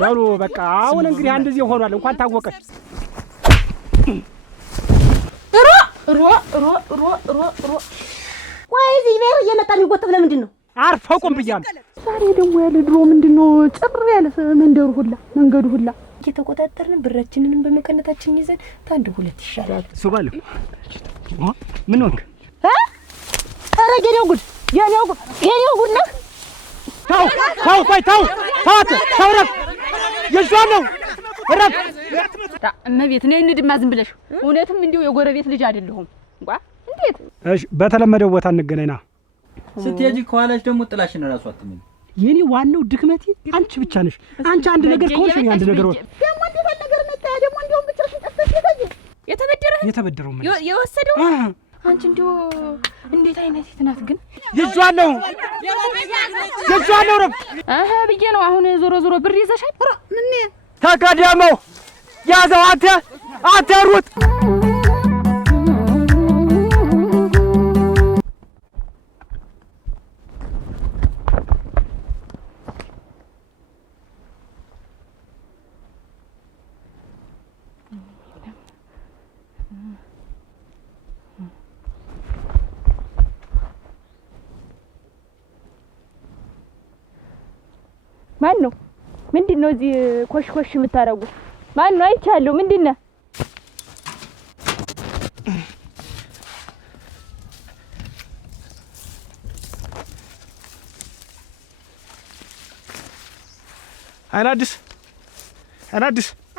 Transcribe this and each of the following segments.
በሉ በቃ አሁን እንግዲህ አንድ ጊዜ ሆኗል እንኳን ታወቀች ሮ ቆይ እዚህ ቤር እየመጣ የሚጎተት ለምንድን ነው? አርፈው ቁም ብያለሁ። ዛሬ ደግሞ ያለ ድሮ ምንድነው ጭር ያለ መንገዱ ሁላ እየተቆጣጠርን ብራችንንም በመቀነታችን ይዘን ታንድ ሁለት ይሻላል። ሱባለሁ ምን ወንክ ኧረ የኔው ጉድ ነው። ታው ቆይ ታው ረፍ የሷለው ረፍ እመቤት ነኝ እንድማ ዝም ብለሽ እውነትም እንዲው የጎረቤት ልጅ አይደለሁም እንኳ እንዴት እሺ በተለመደው ቦታ እንገናኝና ስትሄጂ ከኋላሽ ደግሞ ጥላሽን ራሱ አትመኝ የኔ ዋናው ድክመቴ አንቺ ብቻ ነሽ አንቺ አንድ ነገር ከሆንሽ አንድ ነገር ወጥ ደግሞ እንዴት ነገር መጣ ደግሞ እንደውም ብቻሽን ጠፍተሽ የተበደረው ማለት የወሰደው አንቺ እንዲው እንዴት አይነት ናት ግን ይዟለው ረብ ብዬ ነው አሁን ዞሮ ብር ይዘሻል ምን ተቀደመው ያዘው አንተ ሩጥ ማን ነው ምንድነው እዚህ ኮሽኮሽ የምታረጉ ማን ነው አይቻለሁ ምንድነው አናዲስ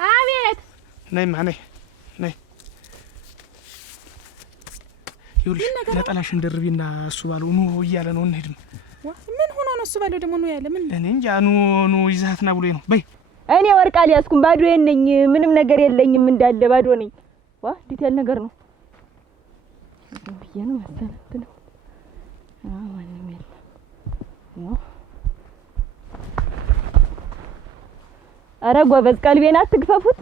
አቤት ነይ ማነይ ነይ ይኸውልሽ ነጠላሽን ደርቢና እሱ ባለው ኑ እያለ ነው እንሄድም ምን ሆኖ ነው እሱ ባለው ደግሞ ነው ያለ ምን እኔ እንጃ ኑ ይዛትና ብሎኝ ነው በይ እኔ ወርቅ አልያዝኩም ባዶዬን ነኝ ምንም ነገር የለኝም እንዳለ ባዶ ነኝ እንዴት ያለ ነገር ነው ብዬ ነው መሰለኝ ነው ማንም የለም ኧረ ጎበዝ ቀልቤን አትግፈፉት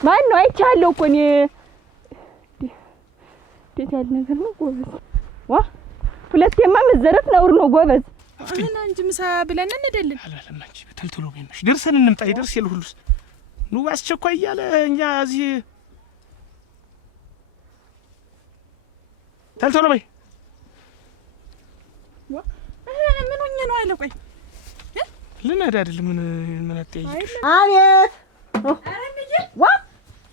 ማን ነው አይቻለሁ እኮ እኔ እንዴት ያለ ነገር ነው ጎበዝ ሁለቴማ መዘረፍ ነውር ነው ጎበዝ እና እንጂ ምሳ ብለን እንሄዳለን አላላማች በተልተሎ በይነሽ ደርሰን እንምጣ ይደርስ የለ ሁሉስ ኑ አስቸኳይ እያለ እኛ እዚህ ተልተሎ በይ ምን ሆኜ ነው አይለ ቆይ ልንሄድ አይደለም ምን አትጠይቅሽ አቤት አረንዬ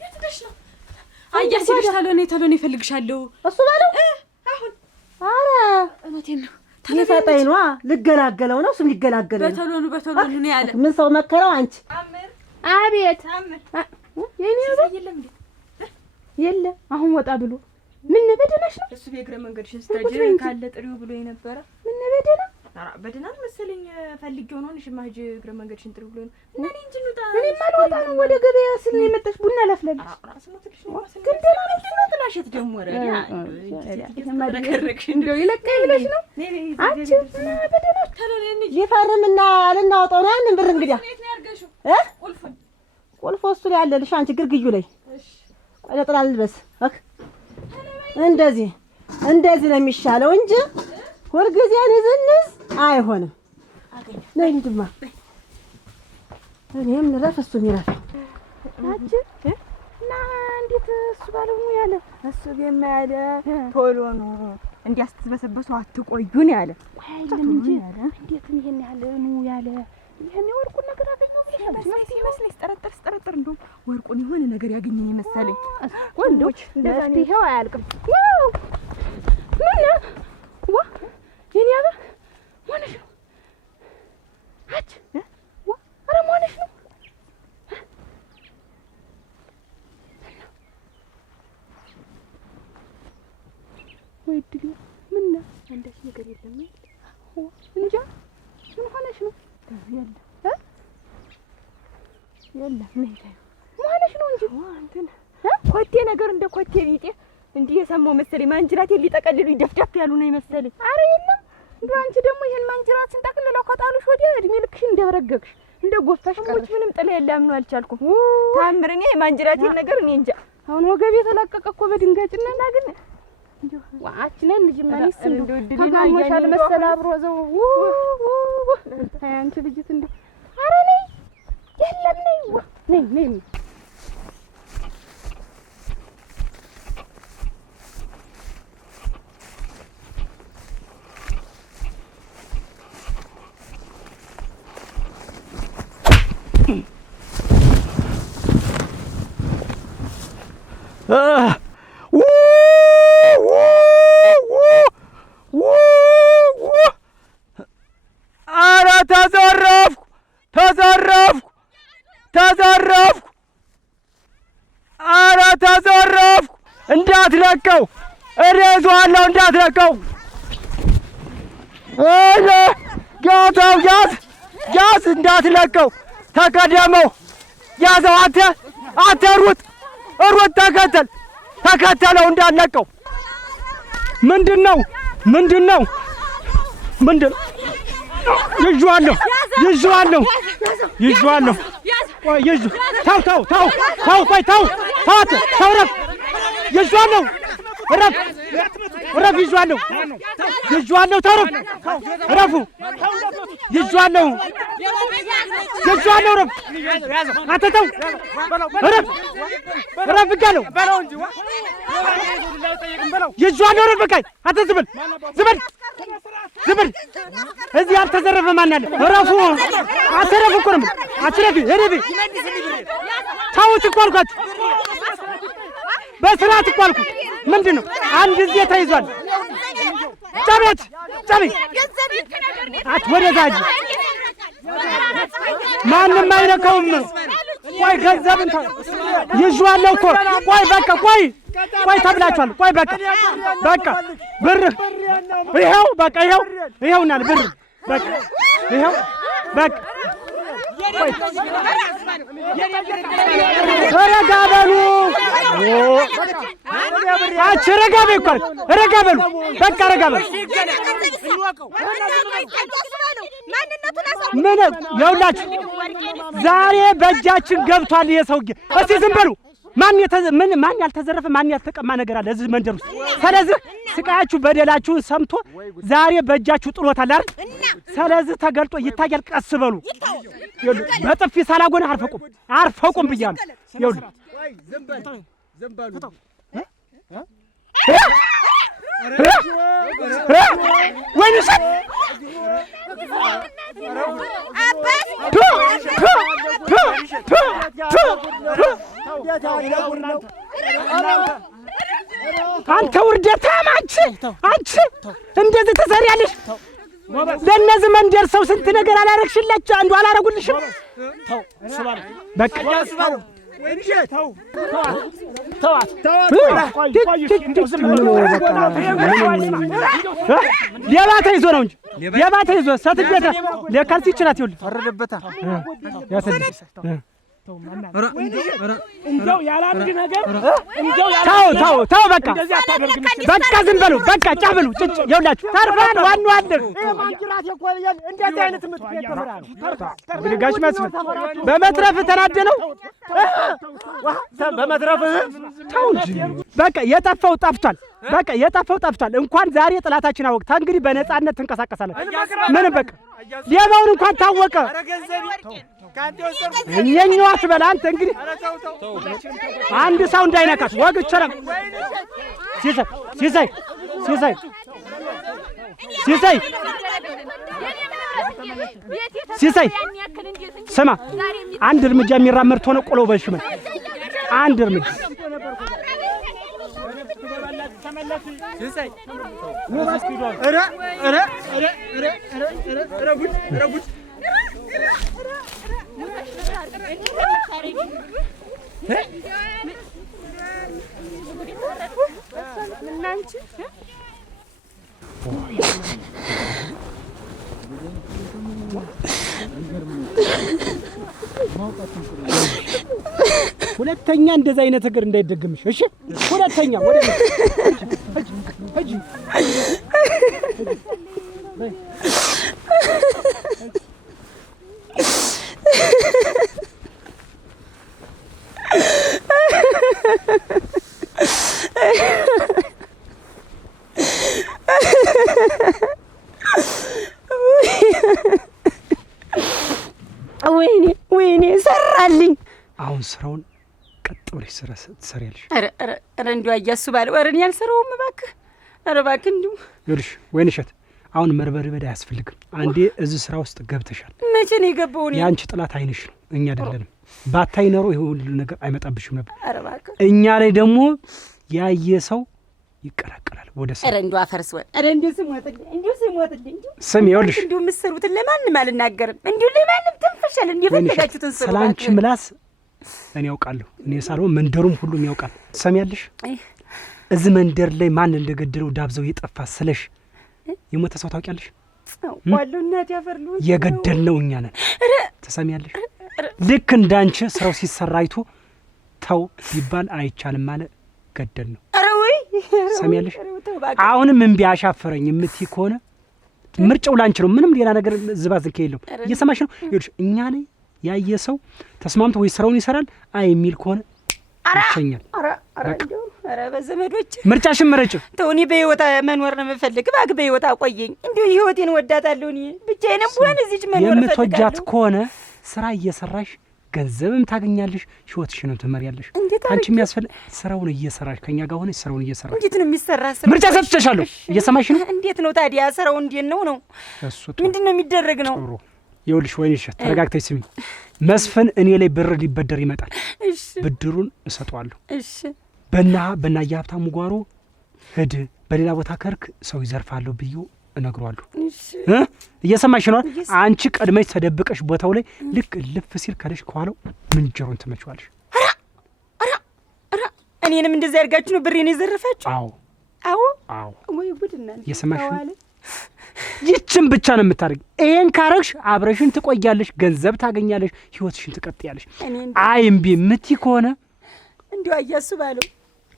የት ነሽ ነው አያ ሲልሽ ታሎኔ እፈልግሻለሁ እሱ ባለው አሁን አረ እውነቴን ነው ይፈጠኝ ነው ልገላገለው ነው እሱም ሊገላገለው በተሎኑ ነው ያለ ምን ሰው መከረው አንቺ አቤት የኔ የለም አሁን ወጣ ብሎ ምን በደናሽ ነው እሱ በእግረ መንገድሽ ስታጅ ካለ ጥሪው ብሎ የነበረ ምን በደና በደናን መሰለኝ ፈልጌው ነው እንሽማ ሂጅ እግረ መንገድሽን ጥሪው ብሎ እና እኔ እንጂ ነው እኔ ማልወጣ ነው ወደ ገበያ ስል የመጣሽ ቡና ላፍላልሽ ግን ደህና ነሽ ነው ጥላሸት ጀመረ እንደው ይለቀኝ ብለሽ ነው አንቺ በደና ይፈርምና ልናወጣው ነው ያንን ብር እንግዲያ ቁልፉ እሱ ላይ ያለልሽ አንቺ ግርግዩ ላይ ቆይ ለጥላ ልበስ እንደዚህ ነው የሚሻለው እንጂ ሁልጊዜ ንዝንዝ አይሆንም ነይ እንድማ እኔም ንረፍ እሱም ይረፍ አንቺ እና እንዴት እሱ ባለው ነው ያለ እሱ በማያለ ቶሎ ነው እንዲያስተበሰበሰው አትቆዩን ያለ አይደለም እንጂ እንዴት ይሄን ያለ ነው ያለ ይሄን ወርቁን ነገር አገኘው ይመስለኝ ስጠረጥር እንደው ወርቁን የሆነ ነገር ያገኘኝ መሰለኝ ወንዶች እንደዛኔ ይሄው አያልቅም ምን የኔ አባ ማነሽ ነው አጭ አረ ማነሽ ነው ወይ ድል ምን አንዳች ነገር የለም እንጃ ምን ሆነሽ ነው የለም ምን ማነሽ ነው እንጂ አንተን ኮቴ ነገር እንደ ኮቴ ቢጤ እንዲህ የሰማው መሰለኝ ማንጅራት ሊጠቀልሉ ይደፍደፍ ያሉ ነው መሰለኝ አረ የለም እንደው አንቺ ደግሞ ይሄን ማንጅራትን ጠቅልለው ከጣሉሽ ወዲያ እድሜ ልክሽ እንደበረገግሽ እንደ ጎፋሽ ቀርሽ ምንም ጥለ ያላምኑ አልቻልኩም ታምር እኔ ማንጅራቴን ነገር እኔ እንጃ አሁን ወገቤ ተላቀቀ እኮ በድንጋጭና ግን ዋአችነን ልጅ ማንስ እንደው ተጋሞሻል መሰለ አብሮ ዘው አንቺ ልጅት እንደው ነይ ኧረ ተዘረፍኩ ኧረ ተዘረፍኩ እንዳትለቀው እሬዟለሁ እንዳትለቀው ጋታው ያዝ እንዳትለቀው ተቀደመው ያዘው አንተ ሩጥ ተከተለው እንዳትለቀው ምንድነው ይዤዋለሁ ቆይ ይዤዋለሁ ረፍ ይዤዋለሁ ረፉ ይዤዋለሁ ረፍ አትተው ረፍ ጋለው ይዤዋለሁ ረፍ በቃ አትዝብል ዝብል እዚህ ያልተዘረፈ ማን አለ? ረፉ አትረፉ እኮ ነው አትረፊ እረቢ ታውት እኮ አልኳችሁ በስርዓት እኮ አልኩ ምንድን ነው አንድ ጊዜ ተይዟል ጨቤት ወደዛ ማንም አይነካውም ቆይ ገንዘብን ይዤዋለሁ እኮ ቆይ በቃ ቆይ ተብላችኋል ቆይ በቃ ብር ይኸው በቃ ይኸውናል ብር በቃ ይኸው በቃ ረጋ በሉ ረጋ በሉ በቃ ረጋ በሉ ምን ይኸውላችሁ ዛሬ በእጃችን ገብቷል ይሄ ሰውዬ እስቲ ዝም በሉ ማን ያልተዘረፈ ማን ያልተቀማ ነገር አለ እዚህ መንደር ውስጥ ስለዚህ ስቃያችሁ በደላችሁን ሰምቶ ዛሬ በእጃችሁ ጥሎታል አይደል ስለዚህ ተገልጦ ይታያል ቀስ በሉ በጥፊ ሳላጎን አርፈቁም ብያለሁ ይኸውልህ ዝም በሉ ወይንሽ አንተ ውርደታም አንቺ እንደዚህ ትሰሪያለሽ ለእነዚህ መንደር ሰው ስንት ነገር አላረግሽላቸው አንዱ አላረጉልሽም በቃ ሌባ ተይዞ ነው እንጂ ሌባ ተይዞ ሰትቤተ ለካልሲ ይችላል ይኸውልህ ፈረደበታ እንደው ያላንድ ነገር ተው በቃ ዝም በሉ በቃ ጫብሉ ጭጭ ይኸውላችሁ ተርፋን ዋናው አለ ማንጅራት የቆየን እንደዚህ አይነት ምትከተምራ ነው ጋሽ መስፍን በመትረፍ ተናደነው በመትረፍ ተው እንጂ በቃ የጠፋው ጠፍቷል እንኳን ዛሬ ጥላታችን አወቅታ እንግዲህ በነጻነት ትንቀሳቀሳለች ምንም በቃ ሌባውን እንኳን ታወቀ እኛኛው አትበል አንተ እንግዲህ አንድ ሰው እንዳይነካት ወግ ይችላል ሲሳይ ስማ አንድ እርምጃ የሚራመድ ሆነ ቆሎ በሽመን አንድ እርምጃ ሲሳይ ሁለተኛ እንደዛ አይነት ነገር እንዳይደገምሽ እሺ ሁለተኛ ወደ ወይኔ ሰራልኝ አሁን ስራውን ቀጥ ብለሽ ትሰሪያለሽ። ኧረ እንዲሁ አያሱ ባለው ኧረ እኔ አልሰራውም እባክህ። ኧረ እባክህ እንዲሁ ይኸውልሽ ወይንሸት አሁን መርበርበድ አያስፈልግም። አንዴ እዚህ ስራ ውስጥ ገብተሻል። መቼ ነው የገባው? የአንቺ ጥላት አይንሽ ነው፣ እኛ አይደለንም። ባታይ ኖሮ ይሄ ሁሉ ነገር አይመጣብሽም ነበር። ኧረ እባክህ እኛ ላይ ደግሞ ያየ ሰው ይቀላቀላል ወደ ሰው። ኧረ እንዲሁ አፈርስ ወይ ኧረ እንዲሁ ስሞትልኝ እንዲሁ ስም ይኸውልሽ እንዲሁ የምትሰሩትን ለማንም አልናገርም። እንዲሁ ለማንም ትንፈሻል። እንዲሁ ፈለጋችሁትን ስሩ። ስላንቺ ምላስ እኔ ያውቃለሁ። እኔ ሳልሆን መንደሩም ሁሉም ያውቃል። ሰሚያለሽ? እዚህ መንደር ላይ ማን እንደገደለው ዳብዘው የጠፋ ስለሽ የሞተ ሰው ታውቂያለሽ? ዋለው እናት ያፈርሉ የገደልነው እኛ ነን። ተሰሚያለሽ? ልክ እንዳንቺ ስራው ሲሰራ አይቶ ተው ቢባል አይቻልም ማለት ገደል ነው። ኧረ ወይ ሰሚያለሽ? አሁንም እምቢ አሻፈረኝ የምትይ ከሆነ ምርጫው ላንቺ ነው። ምንም ሌላ ነገር ዝባዝንከ የለውም። እየሰማሽ ነው? ይኸውልሽ እኛ ላይ ያየ ሰው ተስማምቶ ወይ ስራውን ይሰራል አይ የሚል ከሆነ ይሸኛል። ኧረ በዘመዶች ምርጫሽን ምረጭ። ተው እኔ በህይወት መኖር ነው የምፈልግ። እባክህ በህይወት አቆየኝ። እንዲሁ ህይወቴን ወዳታለሁ። እኔ ብቻዬንም ብሆን እዚች መኖር እፈልጋለሁ። የምትወጃት ከሆነ ስራ እየሰራሽ ገንዘብም ታገኛለሽ፣ ህይወትሽንም ትመሪያለሽ። አንቺ የሚያስፈልግ ስራውን እየሰራሽ ከኛ ጋር ሆነሽ ስራውን እየሰራሽ። እንዴት ነው የሚሰራ ስራ? ምርጫ ሰጥቼሻለሁ። እየሰማሽ ነው? እንዴት ነው ታዲያ ስራው? እንዴት ነው እሱ ምንድን ነው የሚደረግ ነው? ጥሩ ይኸውልሽ ወይንሸት ተረጋግተሽ ስሚ። መስፍን እኔ ላይ ብር ሊበደር ይመጣል። እሺ ብድሩን እሰጠዋለሁ። እሺ በእናየ ሀብታሙ ጓሮ ሂድ፣ በሌላ ቦታ ከርክ ሰው ይዘርፋለሁ ብዬ እነግረዋለሁ። እየሰማሽ ነው? አንቺ ቀድመሽ ተደብቀሽ ቦታው ላይ ልክ ልፍ ሲል ከለሽ ከኋላው ምንጀሮን ትመጪዋለሽ። እኔንም እንደዚህ አድርጋችሁ ነው ብሬን የዘረፋችሁ? አዎ አዎ አዎ። ወይ ጉድ እናንተ! እየሰማሽ ነው? ይችን ብቻ ነው የምታደርጊ። ይሄን ካረግሽ አብረሽን ትቆያለሽ፣ ገንዘብ ታገኛለሽ፣ ህይወትሽን ትቀጥያለሽ። አይ እምቢ የምትይ ከሆነ እንዲሁ አያሱ ባለው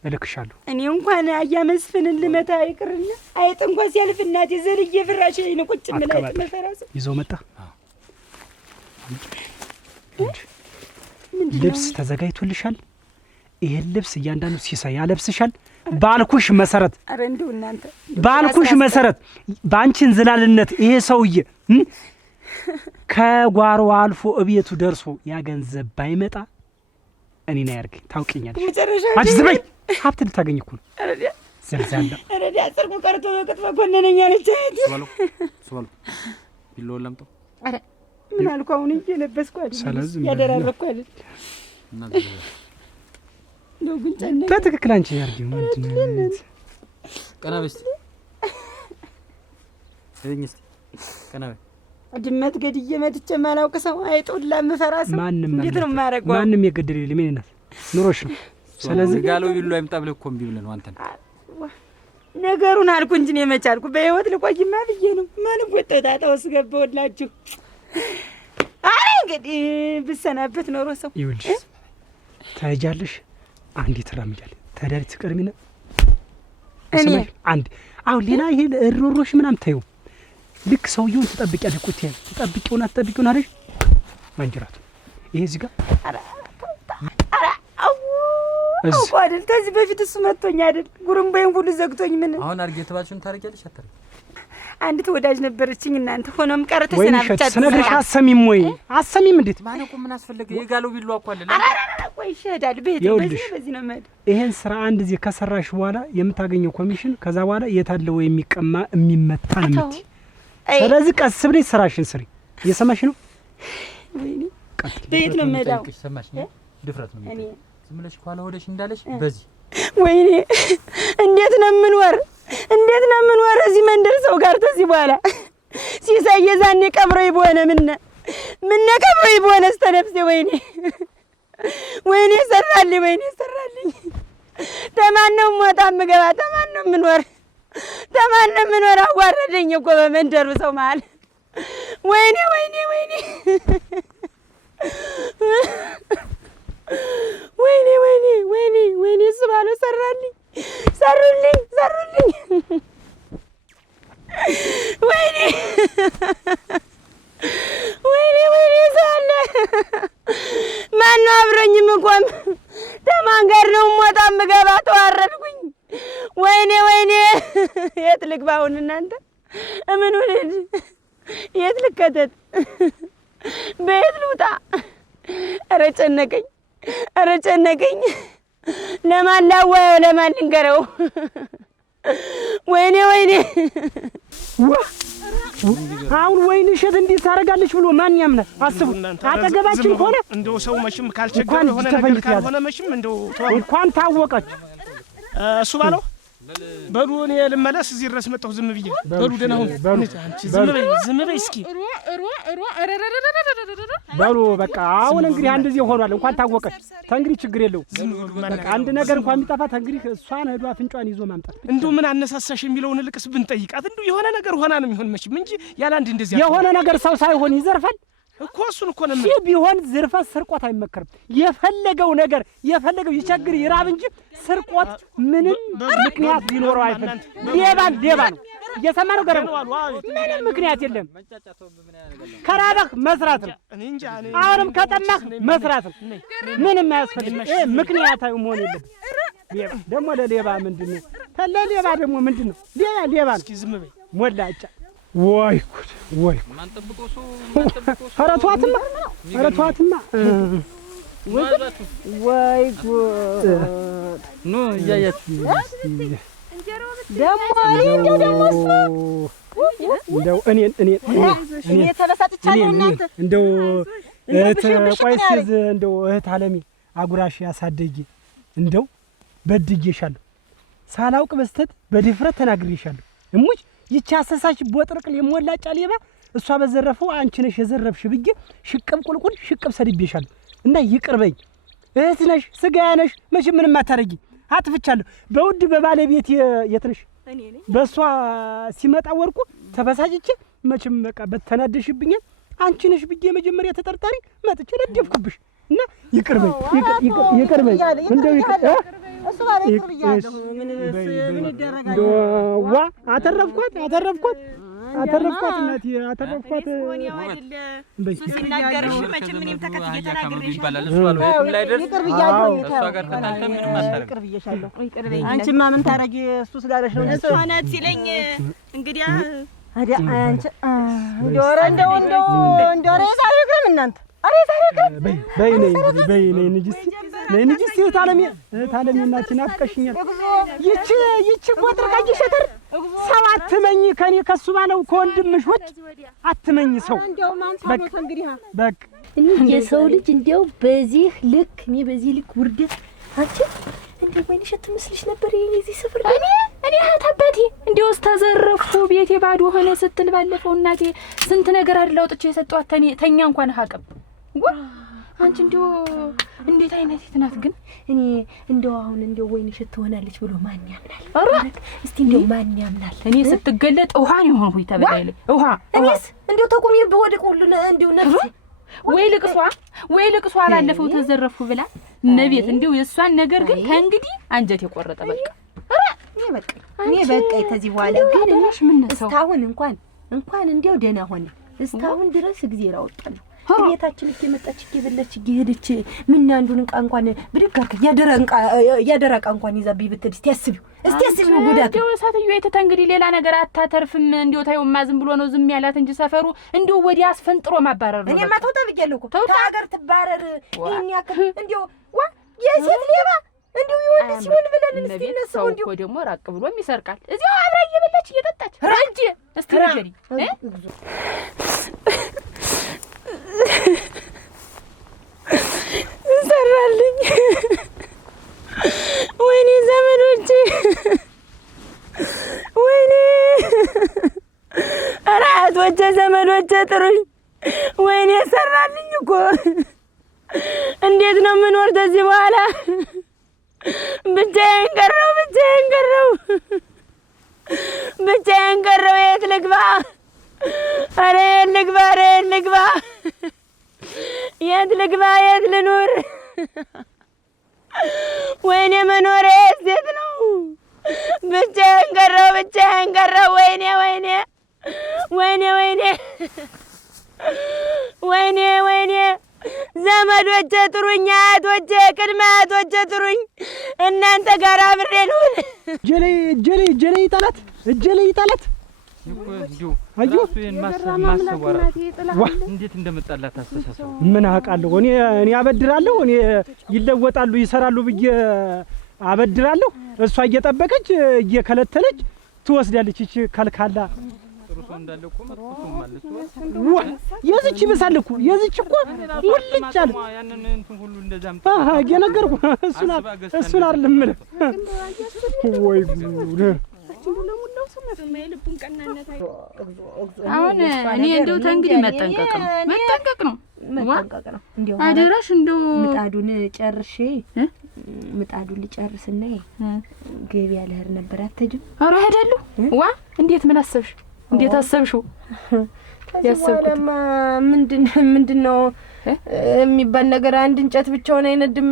እልክሻለሁ። እኔ እንኳን አያ መስፍንን ልመታ ይቅርና አይጥ እንኳን ሲያልፍ እናቴ ዘልዬ ፍራሽ ላይ ነው ቁጭ የምላት መፈራሱ ይዘው መጣ። ልብስ ተዘጋጅቶልሻል። ይሄን ልብስ እያንዳንዱ ሲሳይ ያለብስሻል። ባልኩሽ መሰረት አረ እንደው እናንተ ባልኩሽ መሰረት ባንቺን ዝላልነት ይሄ ሰውዬ ከጓሮ አልፎ እቤቱ ደርሶ ያ ገንዘብ ባይመጣ እኔ ነው ያርግ ታውቂኛለሽ። አንቺ ዝም በይ። ሀብት ልታገኝ እኮ ነው። ዘልዛላ አረዳ ጽርቁ ቀርቶ በቅጥፈ ኮነነኛ ነች። ሱባሉ ቢሎን ላምጣው። አረ ምን አልኩ? አሁን እንጂ ለበስኩ አይደል ያደራረኩ አይደል ነው ግን ጨነቀኝ። በትክክል አንቺ ያርጊው ምንድነው? ቀና በስቲ እኛ እስቲ ቀና በይ። ድመት ገድዬ መጥቼ ማላውቅ ሰው አይጦላ መፈራስ እንዴት ነው ማረጋው? ማንም የገደለ የለም። ምን እናት ኑሮሽ ነው። ስለዚህ ጋለው ቢሉ አይምጣ ብለህ እኮ እምቢ ብለህ ነው አንተን ነገሩን አልኩ እንጂ ነው የመቻልኩ። በህይወት ልቆይማ ብዬ ነው። ማንም ወጣጣው ስገባውላችሁ። አይ እንግዲህ ብሰናበት ኖሮ ሰው ይውልሽ ታያጃለሽ። አንዴ ትራምጃለሽ ታዳሪ ትቀርሚና እኔ አንድ አሁን ሌላ ይሄ እሮሮሽ ምናምን ታዩ ልክ ሰውየውን ትጠብቂያለሽ። ቁጥያ ትጠብቂውና ትጠብቂውና አይደል ማንጀራቱ ይሄ እዚህ ጋር እኮ አይደል ከዚህ በፊት እሱ መጥቶኝ አይደል ጉርምባይን ሁሉ ዘግቶኝ ምን አሁን አርጌ ተባችሁን ታረጋለሽ አታረ አንዲት ወዳጅ ነበረችኝ እናንተ ሆኖም ቀረተ ሰናብቻ ስነግርሽ አሰሚም ወይ አሰሚም እንዴት ማነው ምን አስፈልገ የጋለው ቢሉ አቋለ ቆይ ይሻዳል ቤት በዚህ ነው ማለት ይሄን ስራ አንድ ጊዜ ከሰራሽ በኋላ የምታገኘው ኮሚሽን ከዛ በኋላ የታለው የሚቀማ የሚመታ ነው ምት ስለዚህ ቀስ ብለሽ ስራሽን ስሪ። እየሰማሽ ነው? ወይኔ ቤት ነው መዳው ሰማሽ ነው? ድፍረት ነው እኔ ዝም ብለሽ ኋላ ወደሽ እንዳለሽ በዚህ ወይኔ እንዴት ነው የምንወር? እንዴት ነው የምንወር እዚህ መንደር ሰው ጋር ተዚህ በኋላ ሲሳይ የዛኔ ቀብሮይ በሆነ ምን ቀብሮይ በሆነ ስተነፍሴ ወይኔ ሰራልኝ ተማን ነው ሞታ ምገባ ተማን ነው የምንወር አዋረደኝ እኮ በመንደሩ ሰው መሀል ወይኔ እሱ ባለው ሰሩልኝ ወይኔ ሳለ ማነው አብሮኝ ምቆም ተማን ጋር ነው ሞታ ምገባ ተዋረድኩኝ። ወይኔ የት ልግባ አሁን እናንተ ምን ወለድ የት ልከተት በየት ልውጣ? ኧረ ጨነቀኝ። ኧረ ጨነቀኝ። ለማን ላዋየው ለማን ልንገረው? ወይኔ አሁን ወይን እሸት እንዴት ታደርጋለች ብሎ ማን ያምናል? አስቡ። አጠገባችን ሆነ እንደው ሰው መሽም ካልቸገረ ሆነ ነገር ካልሆነ መሽም እንደው እንኳን ታወቀች እሱ ባለው በሉ እኔ ልመለስ። እዚህ ድረስ መጣሁ ዝም ብዬ። በሉ ደህና ሁኑ። ዝም በይ እስኪ በሉ በቃ። አሁን እንግዲህ እንደዚህ ሆኗል። እንኳን ታወቀች ተንግዲህ ችግር የለው። በቃ አንድ ነገር እንኳን የሚጠፋ ተንግዲህ እሷን ሄዷ አፍንጫዋን ይዞ ማምጣት። እንደው ምን አነሳሳሽ የሚለውን ልቅስ ብንጠይቃት እንደው የሆነ ነገር ሆና ነው የሚሆን መችም እንጂ ያለ አንድ እንደዚህ የሆነ ነገር ሰው ሳይሆን ይዘርፋል እኮ። እሱን እኮ ነው ይህ ቢሆን ዝርፈት ስርቆት አይመከርም። የፈለገው ነገር የፈለገው ይቸግር ይራብ እንጂ ስርቆት ምንም ምክንያት ሊኖረው አይፈልም። ሌባ ነው። እየሰማነው ገረም ምንም ምክንያት የለም። ከራበህ መስራት ነው። አሁንም ከጠማህ መስራት ነው። ምንም አያስፈልግም። ምክንያታዊ መሆን የለም። ደግሞ ለሌባ ምንድን ነው? ለሌባ ደግሞ ምንድን ነው? ሌባ ነው። ዝም በይ ሞላጫ። ወይ ጉድ ወይ ኧረ ተዋትማ ወይ ጉድ ኑ እያያችሁ እንደው እኔ ተበሳጭቻለሁ። እናንተ እንደው ቆይ እስኪ እንደው እህት አለሜ አጉራሽ ያሳደጊ እንደው በድጌሻለሁ። ሳላውቅ በስተት በድፍረት ተናግሬሻለሁ። እሙች ይቻ አሰሳሽ ቦጥርቅል የሞላጫ ሌባ እሷ በዘረፈው አንቺ ነሽ የዘረፍሽ ብዬ ሽቅብ ቁልቁል ሽቅብ ሰድቤሻለሁ እና ይቅር በይ። እህት ነሽ ስጋያ ነሽ መቼም ምንም አታረጊ። አጥፍቻለሁ። በውድ በባለቤት የት ነሽ? በእሷ ሲመጣ ወርቁ ተበሳጭቼ መቼም በቃ በተናደሽብኛል። አንቺ ነሽ ብዬ መጀመሪያ ተጠርጣሪ መጥቼ ነደፍኩብሽ እና ይቅር በይ። እንደው እሱ ባለ ይቅር ብያለሁ። ምን ይደረጋል? ዋ አተረፍኳት እናቴ አተረፍኳት። ሲናገርሽ መቼም ምንም ተከትዬ ተናግሬሻለሁ። ይቅር ብያለሁ። ይቅር ብዬሻለሁ። አንቺማ ምን ታረጊ? እሱ ስላለሽ ነው። እሱ ሆነት ሲለኝ እንግዲህ አዲያ አንቺ እንደው ሬሳ ይቅርም እናንተ በይ ነይ ንግስት እህት አለሜ እናቴ ናፍቀሽኛል። ይቺ ቦጥርቃጅ ሸተር ሰው አትመኝ። ከኔ ከሱ ባለው ከወንድምሽ ውጭ አትመኝ ሰው። በቃ እኔ የሰው ልጅ እንደው በዚህ ልክ ውርደት አንቺ እንደው ወይንሸት ትመስልሽ ነበር የዚህ ስፍር እኔ አታባቴ እንደው ተዘረፉ ቤቴ ባዶ ሆነ ስትል ባለፈው እናቴ ስንት ነገር አይደል አውጥቼ የሰጠኋት ተኛ እንኳን ሀቅም አንቺ እንደው እንዴት አይነት ናት ግን? እኔ እንደው አሁን እንደው ወይንሸት ትሆናለች ብሎ ማን ያምናል? አረ እስቲ እንደው ማን ያምናል? እኔ ስትገለጥ ውሃ ነው ሆንኩኝ ተበላይለ ውሃ እኔስ እንደው ተቆሚ በወድቅ ሁሉ እንደው ነፍሴ ወይ ልቅሷ ባለፈው ተዘረፉ ብላ ነቤት እንደው የሷን ነገር ግን ከእንግዲህ አንጀት የቆረጠ በቃ እኔ በቃ ከዚህ በኋላ ግን እኔሽ ምን ነው እስካሁን እንኳን እንደው ደህና ሆነ እስካሁን ድረስ እግዚአብሔር አወጣለሁ። ቤታችን እየመጣች እየበለች እየሄደች ምን አንዱን ዕቃ እንኳን ብድግ አድርጋ ያደረቃ እንኳን ይዛብኝ ብትል እስቲ አስቢው ጉዳት እንደው ሳትዩ የተተ እንግዲህ ሌላ ነገር አታተርፍም። እንደው ታዩማ ዝም ብሎ ነው ዝም ያላት እንጂ ሰፈሩ እንደው ወዲያ አስፈንጥሮ ማባረር ነው። እኔማ ተውጣ ብያለሁ እኮ ታገር ትባረር ይሄን ያክል እንደው የሴት ሌባ እንደው ይወድ ሲሆን ብለን እስቲ እነሱ እንደው እኮ ደግሞ ራቅ ብሎም ይሰርቃል። እዚያው አብራ እየበላች እየጠጣች ረጅ እስቲ ንገሪ ሰራልኝ። ወይኔ ዘመዶቼ፣ ወይኔ ኧረ አያቶቼ ዘመዶቼ ጥሩኝ። ወይኔ ሰራልኝ እኮ። እንዴት ነው የምኖር ከዚህ በኋላ? ብቻዬን ቀረው። የት ልግባ? ኧረ የት ልግባ? የት ልኑር? ወይኔ መኖሬ የት ነው? ብቻዬን ቀረው። ወይኔ ዘመዶቼ ጥሩኝ፣ አያቶቼ ቅድመ አያቶቼ ጥሩኝ። እናንተ ጋር አብሬ ልሁን። እጄ ላይ ይጣላት አዩ እንዴት እንደመጣላት አስተሳሰብ ምን አውቃለሁ እኔ አበድራለሁ እኔ ይለወጣሉ ይሰራሉ ብዬ አበድራለሁ እሷ እየጠበቀች እየከለተለች ትወስዳለች እቺ ከልካላ ጥሩ ሰው እንዳለ እኮ መጥፎም ማለት የዚች ይበሳል እኮ የዚች እኮ ሁልጭ አለ ያንን እንትን ሁሉ እንደዛም እየነገርኩ እሱን አይደለም የምልህ ወይ ጉድ አሁን እኔ እንደው ተንግዲህ መጠንቀቅ ነው እንዴው አደራሽ እንደው ምጣዱን ጨርሼ ምጣዱን ልጨርስና ገበያ ልሄድ ነበር አትሄጂም? ኧረ እሄዳለሁ ዋ እንዴት ምን አሰብሽ እንዴት አሰብሽው ያሰብኩት ምንድነው የሚባል ነገር አንድ እንጨት ብቻውን አይነድም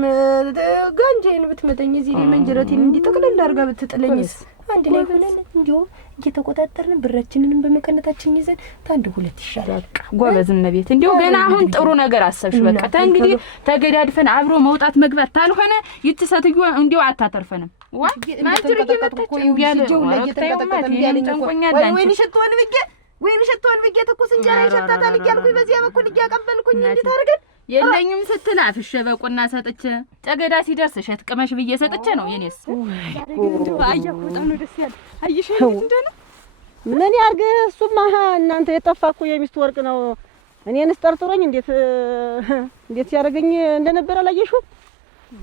ጋንጄን ብትመተኝ እዚህ መንጀረቴን እንዲጠቅለል አድርጋ ብትጥለኝስ አንድ ላይ ሆነን እንዴው እየተቆጣጠርን ብራችንንም በመቀነታችን ይዘን ታንድ ሁለት ይሻላል ጎበዝ እመቤት እንዴው ገና አሁን ጥሩ ነገር አሰብሽ በቃ ተንግዲህ ተገዳድፈን አብሮ መውጣት መግባት ታልሆነ ይትሰትዩ እንዴው አታተርፈንም ዋ ማንጀር እየመጣች እንዲያለ ወይን ሸቶን ብዬ ትኩስ እንጀራ ይሸታታል እያልኩኝ በዚያ በኩል እያቀበልኩኝ እንዴት አድርገን የለኝም ስትል አፍሽ በቁና ሰጥቼ ጨገዳ ሲደርስ እሸት ቅመሽ ብዬ ሰጥቼ ነው የኔስ አያው በጣም ነው ደስ ያለ አይሽ እንደነ ምን ያርግ እሱማ እናንተ የጠፋኩ የሚስት ወርቅ ነው እኔንስ ጠርጥሮኝ እንዴት ያደርገኝ እንደነበረ አላየሽው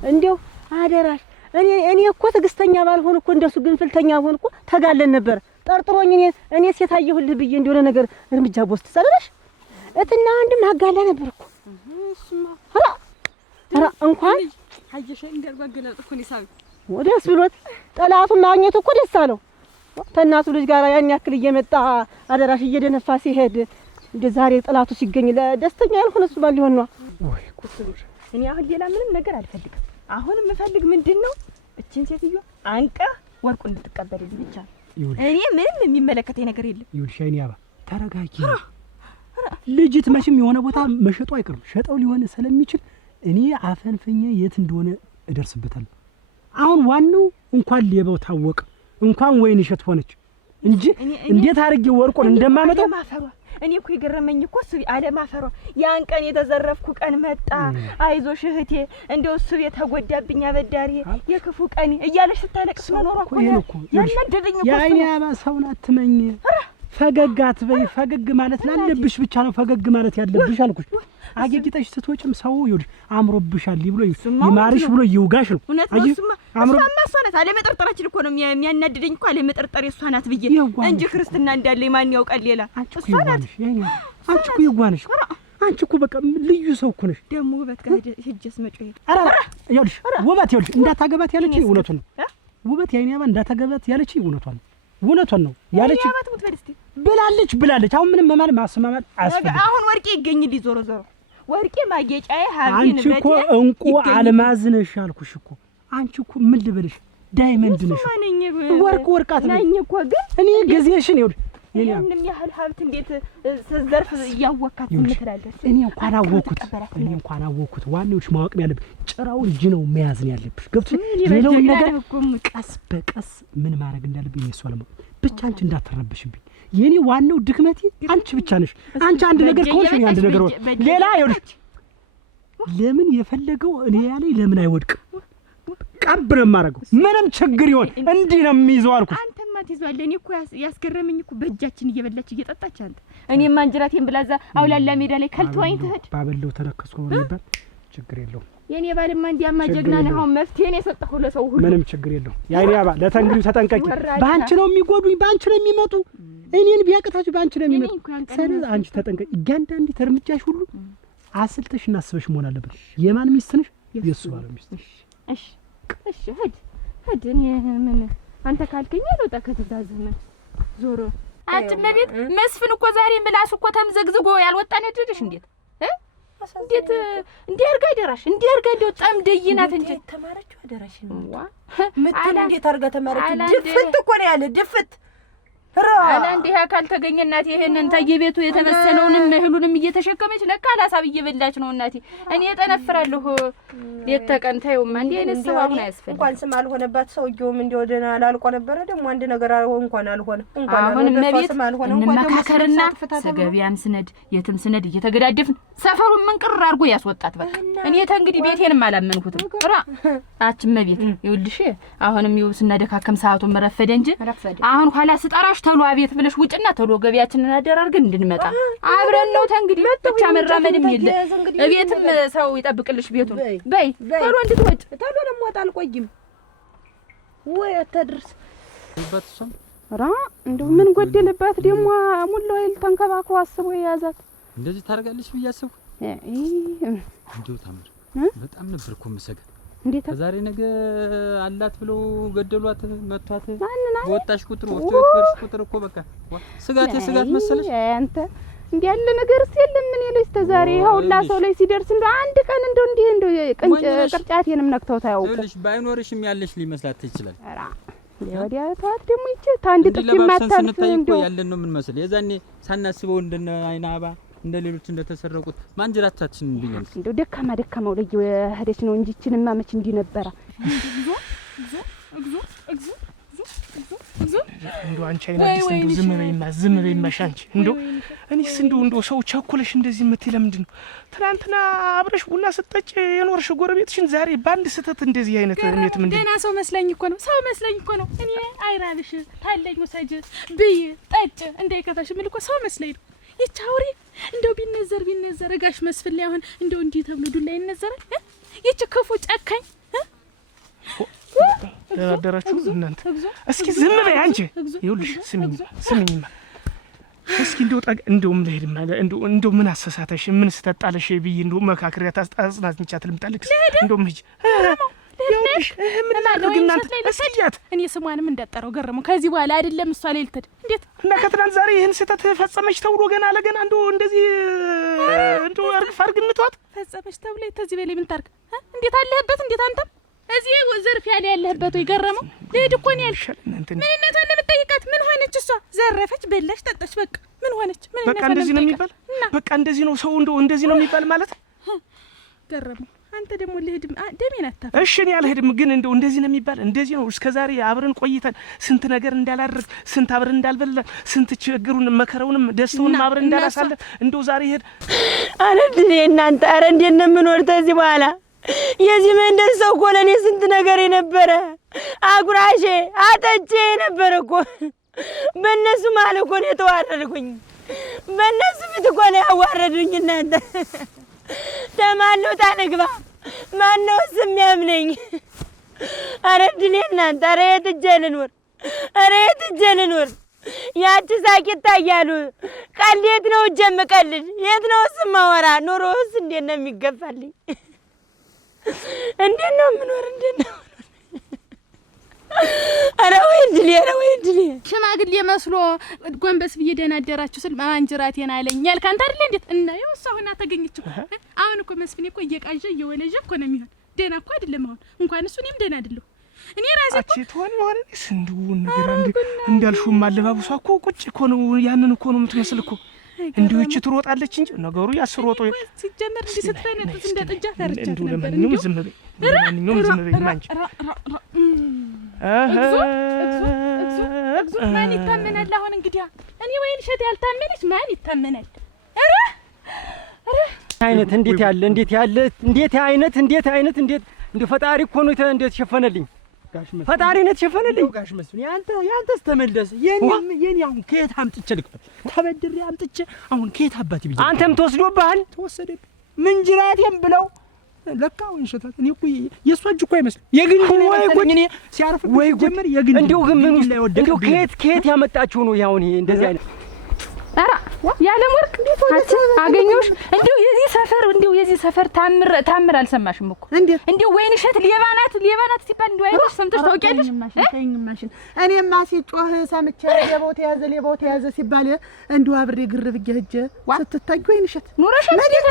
እንዴው አደራሽ እኔ እኮ ትግስተኛ ባልሆን እኮ እንደሱ ግንፍልተኛ ሆን እኮ ተጋለን ነበር ጠርጥሮኝ እኔ ሴት አየሁልህ ብዬ እንደሆነ ነገር እርምጃ ቦስት ሰለሽ እትና አንድም አጋላ ነበር እኮ ኧረ እንኳን አየሽ እንደርጓገለጥ እኮ ነው ሳቢ ወደስ ብሎት ጠላቱን ማግኘቱ እኮ ደስ አለው ተናቱ ልጅ ጋር ያን ያክል እየመጣ አደራሽ እየደነፋ ሲሄድ እንደ ዛሬ ጠላቱ ሲገኝ ለደስተኛ ያልሆነ እሱ ባል ሊሆን ነው ወይ ቁጥሩሽ እኔ አሁን ሌላ ምንም ነገር አልፈልግም አሁን የምፈልግ ምንድነው እቺን ሴትዮ አንቀ ወርቁን እንድትቀበልልኝ ብቻ እኔ ምንም የሚመለከተኝ ነገር የለም ይኸውልሽ አይኔ አባ ተረጋጊ ልጅት መቼም የሆነ ቦታ መሸጡ አይቀርም ሸጠው ሊሆን ስለሚችል እኔ አፈንፈኛ የት እንደሆነ እደርስበታለሁ አሁን ዋናው እንኳን ሌባው ታወቀ እንኳን ወይን እሸት ሆነች እንጂ እንዴት አድርጌ ወርቁን እንደማመጣው ማፈሯ እኔ እኮ ይገረመኝ እኮ እሱ አለ ማፈሯ ያን ቀን የተዘረፍኩ ቀን መጣ አይዞሽ እህቴ እንደው እሱ የተጎዳብኝ አበዳሪ የክፉ ቀን እያለሽ ስታለቅስ መኖር እኮ ያናደደኝ እኮ የአይኔ አባ ሰውን አትመኝ ፈገግ አትበይ ፈገግ ማለት ላለብሽ ብቻ ነው ፈገግ ማለት ያለብሽ አልኩሽ አገግጠሽ ስትወጭም ሰው ይኸውልሽ አምሮብሻል ብሎ ይማርሽ ብሎ ይውጋሽ ነው አይሱማ እሷማ እሷ ናት አለ መጠርጠራችን እኮ ነው የሚያናድደኝ እኮ አለ መጠርጠር እሷ ናት ብዬ እንጂ ክርስትና እንዳለ ማን ያውቃል ሌላ እሷ ናት አንቺ እኮ ይጓንሽ አንቺ እኮ በቃ ልዩ ሰው እኮ ነሽ ደሞ ውበት ጋር ሂጅስ መጮ ኧረ ይኸውልሽ ውበት ይኸውልሽ እንዳታገባት ያለችኝ እውነቱን ነው ውበት የአይኔ አባ እንዳታገባት ያለችኝ እውነቱን ነው ያለች ብላለች አሁን ምንም መማል ማስማማል አስፈልግ አሁን ወርቄ ይገኝልኝ ዞሮ ወርቄ ማጌጫዬ ሀብቴ ንብረቴ አንቺ እኮ እንቁ አልማዝ ነሽ አልኩሽ እኮ አንቺ እኮ ምን ልበልሽ ዳይመንድ ነሽ ወርቃት ነኝ እኮ ግን እኔ ጊዜሽን ይኸውልሽ ምንም ያህል ሀብት እንዴት ዘርፍ ያወካት ምትላለሽ እኔ እንኳን አወኩት ዋናውሽ ማወቅ ያለብሽ ጭራውን እጅ ነው መያዝ ነው ያለብሽ ገብቶሽ ሌላው ነገር ቀስ በቀስ ምን ማድረግ እንዳለብኝ እሷ ለማ ብቻ አንቺ እንዳትረብሽብኝ የኔ ዋናው ድክመቴ አንቺ ብቻ ነሽ አንቺ አንድ ነገር ከሆንሽ አንድ ነገር ሌላ ይኸውልሽ ለምን የፈለገው እኔ ያለኝ ለምን አይወድቅም ቀብረ ማረገው ምንም ችግር ይሆን እንዲህ ነው የሚይዘው አልኩሽ አንተማ ትይዟል እኔ እኮ ያስገረመኝ እኮ በእጃችን እየበላች እየጠጣች አንተ እኔም ማንጀራቴን ብላዛ አውላላ ሜዳ ላይ ከልቷኝ ትሄድ ባበለው ተረከስኩ ነው ነበር ችግር የለው የኔ ባልማ እንዲያማ ጀግና ነው አሁን መፍትሄ ነው የሰጠሁ ለሰው ሁሉ ምንም ችግር የለው ያይኔ አባ ለተንግሪው ተጠንቀቂ ባንቺ ነው የሚጎዱኝ ባንቺ ነው የሚመጡ እኔን ቢያቅታችሁ ባንቺ ነው የሚመጡ ስለዚህ አንቺ ተጠንቀቂ እያንዳንዱ እርምጃሽ ሁሉ አስልተሽ እናስበሽ መሆን አለበት የማን ሚስት ነሽ የሱ ባለ ሚስት እሺ ሂድ እኔ ምን አንተ ካልከኝ አልወጣ ከተዛዘመ ዞሮ አንቺ መቤት መስፍን እኮ ዛሬ ምላስ እኮ ተምዘግዝጎ ያልወጣ ነው ድድሽ እንዴት አርጋ ደራሽ አርጋ እንደው ጣም ደይናት እንጂ ተማረችው አደራሽ ነው ምጥን እንዴት አርጋ ተማረች ድፍት እኮ ነው ያለ ድፍት አላ እንዲህ አካል ተገኘ እናቴ ይሄንን ታየቤቱ የተበሰለውንም እህሉንም እየተሸከመች ለካ አላሳብ እየበላች ነው እናቴ። እኔ እጠነፍራለሁ የተቀን ታዩማ እንዲህ አይነት ሰው አሁን አያስፈልግም። እንኳን ስም አልሆነባት ሰውየውም እንደው ደህና አላልቆ ነበረ። ደግሞ አንድ ነገር እንኳን አልሆነ እንኳን አሁን መቤት እንመካከርና ሰገቢያን ስነድ የትም ስነድ እየተገዳደፍን ሰፈሩን መንቅር አድርጎ ያስወጣት በቃ። እኔ ተንግዲህ ቤቴንም አላመንኩትም። ራ አች መቤት ይኸውልሽ አሁንም ይው ስናደካከም ሰዓቱን መረፈደ እንጂ አሁን ኋላ ስጠራሽ ተሎ አቤት ብለሽ ውጭና ተሎ ገቢያችንን አደራርገን እንድንመጣ አብረን ነው ተንግዲህ ብቻ መራመድም የለ እቤትም ሰው ይጠብቅልሽ ቤቱን በይ ተሎ እንድትወጭ ተሎ ደግሞ ወጣ አልቆይም ወይ አትድርስ በተሰም ራ እንደው ምን ጎደለባት ደግሞ ሙላው ይል ተንከባክቦ አስቦ የያዛት እንደዚህ ታረጋለሽ ብያስብ እንደው ታምር በጣም ነበር እኮ መሰገ እንዴት ዛሬ ነገ አላት ብለው ገደሏት መቷት ወጣሽ ቁጥር ወጥተሽ ቁጥር እኮ በቃ ስጋት መሰለሽ አንተ እንዴ ያለ ነገርስ የለም ምን ይለስ ተዛሬ ይኸውላ ሰው ላይ ሲደርስ እንደው አንድ ቀን እንደው እንዲህ እንደው ቅርጫቴንም ነክተው ታያውቁ ልጅ ባይኖርሽም ያለሽ ሊመስላት ይችላል። ኧረ ወዲያ ተዋት ደግሞ ይቺ ታንድ ጥቂ ማታልፍ እንደው ያለን ነው ምን መስል የዛኔ ሳናስበው እንደነ አይናባ እንደ ሌሎች እንደተሰረቁት ማንጀራታችን ቢልም እንደው ደካማው ላይ ሄደች ነው እንጂ እቺንማ መች እንዲ ነበረ እንደው አንቺ አይናዲስ እንደው ዝም በይማ ሻንቺ እንደው እኔስ እንደው ሰው ቸኮለሽ እንደዚህ የምትይ ለምንድን ነው? ትናንትና አብረሽ ቡና ስትጠጪ የኖርሽ ጎረቤትሽን ዛሬ ባንድ ስተት እንደዚህ አይነት እኔት ምንድን ደህና ሰው መስለኝ እኮ ነው እኔ አይራብሽ ታለኝ ወሰጅ ብይ ጠጭ እንዳይከፋሽ ምን እኮ ሰው መስለኝ ነው ይቻውሪ እንደው ቢነዘር ጋሽ መስፍን ላይ አሁን እንደው እንዲህ ተብሎ ዱላ ይነዘራል ይች ክፉ ጨካኝ አደራችሁ እናንተ እስኪ ዝም በይ አንቺ ይኸውልሽ ስሚኝማ እስኪ እንደው እንደው ምን አሰሳተሽ ምን ስተጣለሽ ብዬ እንደው መካከሪያ ታስናዝንቻት ልምጣልክስ እንደው ምን ይኸውልሽ ምን ማድረግ እናንተ እስኪያት እኔ ስሟንም እንዳጠራው ገረመው ከዚህ በኋላ አይደለም እሷ ላይ ልትድ እንዴት እና ከትናንት ዛሬ ይሄን ስህተት ፈጸመች ተብሎ ገና ለገና እንደው እንደዚህ እንደው አርግንቷት ፈጸመች ተብሎ ተዚህ በላይ ምን ታርክ እንዴት አለህበት እንዴት አንተም እዚህ ወዘርፍ ያለህበት ወይ ገረመው ልሂድ እኮ ነው ያልሽ ምንነቷን ለምትጠይቃት ምን ሆነች እሷ ዘረፈች በላሽ ጠጣች በቃ ምን ሆነች በቃ እንደዚህ ነው የሚባል በቃ እንደዚህ ነው ሰው እንደው እንደዚህ ነው የሚባል ማለት ገረመው አንተ ደግሞ ልሂድ ደሜን አታፍ እሺ እኔ አልሄድም ግን እንደው እንደዚህ ነው የሚባል እንደዚህ ነው እስከዛሬ አብረን ቆይተን ስንት ነገር እንዳላደረግ ስንት አብረን እንዳልበላን ስንት ችግሩን መከራውንም ደስታውንም አብረን እንዳላሳለፍ እንደው ዛሬ ሄድ አረድኔ እናንተ አረ እንዴት ነው የምኖር ተዚህ በኋላ የዚህ መንደር ሰው እኮ ለኔ ስንት ነገር የነበረ አጉራሼ አጠቼ የነበረ እኮ በእነሱ ማለት እኮ ነው የተዋረድኩኝ በእነሱ ፊት እኮ ነው ያዋረዱኝ እናንተ ተማለው ታነግባ ማነው የሚያምነኝ አረ ድኔ እናንተ አረ የት እጄ ልኖር ያቺ ሳቂታ እያሉ ቀልድ ነው ጀምቀልድ የት ነው ስማወራ ኑሮስ እንዴት ነው የሚገፋልኝ እንዴት ነው የምኖር እንዴት ነው አረ ወይ ድሌ ሽማግሌ መስሎ ጎንበስ ብዬ ደህና አደራችሁ ስል ማንጅራቴን አለኝ ያልክ አንተ አይደል እንዴት እና ይኸው እሷ ሆና ተገኘች እኮ አሁን እኮ መስፍኔ እኮ እየቃዠ እየወለጀ እኮ ነው የሚሆን ደህና እኮ አይደለም አሁን እንኳን እሱ እኔም ደህና አይደለሁ እኔ ራሴ እኮ አቺ ተሆነ ስንዱን ነገር እንዳልሹም አለባብሷ እኮ ቁጭ እኮ ነው ያንን እኮ ነው የምትመስል እኮ እንዲሁ እቺ ትሮጣለች እንጂ ነገሩ ያስሮጦ ሲጀመር እንዲህ ስትፈነጥስ እንደ ጥጃ ፈርቻት ነበር ለማንኛውም ዝም በይ ማንቺ ማን ይታመናል አሁን እንግዲህ እኔ ወይን ሸት ያልታመነች ማን ይታመናል አይነት እንዴት አይነት እንደ ፈጣሪ እኮ ነው እንዴት ሸፈነልኝ ፈጣሪ ነው ተሸፈነልኝ ጋሽ መስፍን ያንተስ ተመለስ የኔ አሁን ከየት አምጥቼ ልክፈል ተበድሬ አምጥቼ አሁን ከየት አባቴ ቢጀ አንተም ተወስዶብሃል ተወሰደብኝ ምንጅራቴም ብለው ለካ ወንሸታት እኔ እኮ የሷ እጅ እኮ አይመስልም የግንድ ወይ ጉድ እኔ ሲያርፍ ጀመር የግንድ እንደው ግን ምን እንደው ከየት ያመጣችሁ ነው ያሁን ይሄ እንደዚህ አይነት አራ ያለም ወርቅ አገኘሁሽ እንደው የዚህ ሰፈር ታምር አልሰማሽም እኮ እንደው ወይንሸት ሌባናት ሲባል እንደው አይተሽ ሰምተሽ ታውቂያለሽ ማሽን እኔማ ሲጮህ ሰምቼ ሌባው ተያዘ ሲባል እንደው አብሬ ግር ብዬ ሂጅ ስትታዩ ወይንሸት ኑረሽ እንዴት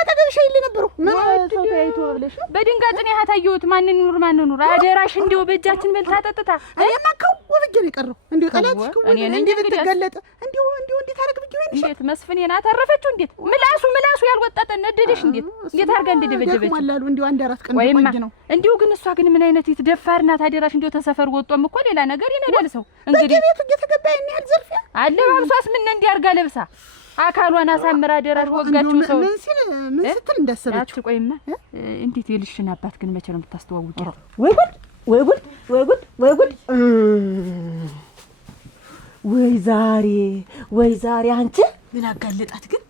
አጠገብሽ ይል ነበር ምን ሰው ታይቶ ብለሽ በድንጋጤ ነው ያታየሁት ማንን ኑር አደራሽ እንደው በእጃችን በልታ ጠጥታ እኔማ ከው ወብዬ ነው የቀረው። እንዴ ጠላትሽ ከሆነ እንዴ ብትገለጥ እንዴ እንዴት አረግ ብትሆን እንዴት መስፍኔን አተረፈችው? እንዴት ምላሱ ያልወጣጠ ነደደሽ? እንዴት አርጋ እንደደበደበች ማላሉ እንዴ አንድ አራት ቀን ቆንጅ ነው እንዴው። ግን እሷ ግን ምን አይነት የተደፋር ናት አደራሽ። እንዴው ተሰፈር ወጣም እኮ ሌላ ነገር ይነዳል ሰው። እንግዲህ ቤቱ እየተገባ ያህል ዘርፊያ አለባብሷስ ምን እንዲያርጋ ለብሳ አካሏን አሳምራ አደራሽ ወጋችሁ ሰው ምን ስትል እንዳሰበችው። ቆይማ እንዴት የልሽን አባት ግን መቼ ነው የምታስተዋውቂው? ወይ ጉድ ወይ ዛሬ አንቺ ምን አጋለጣት ግን?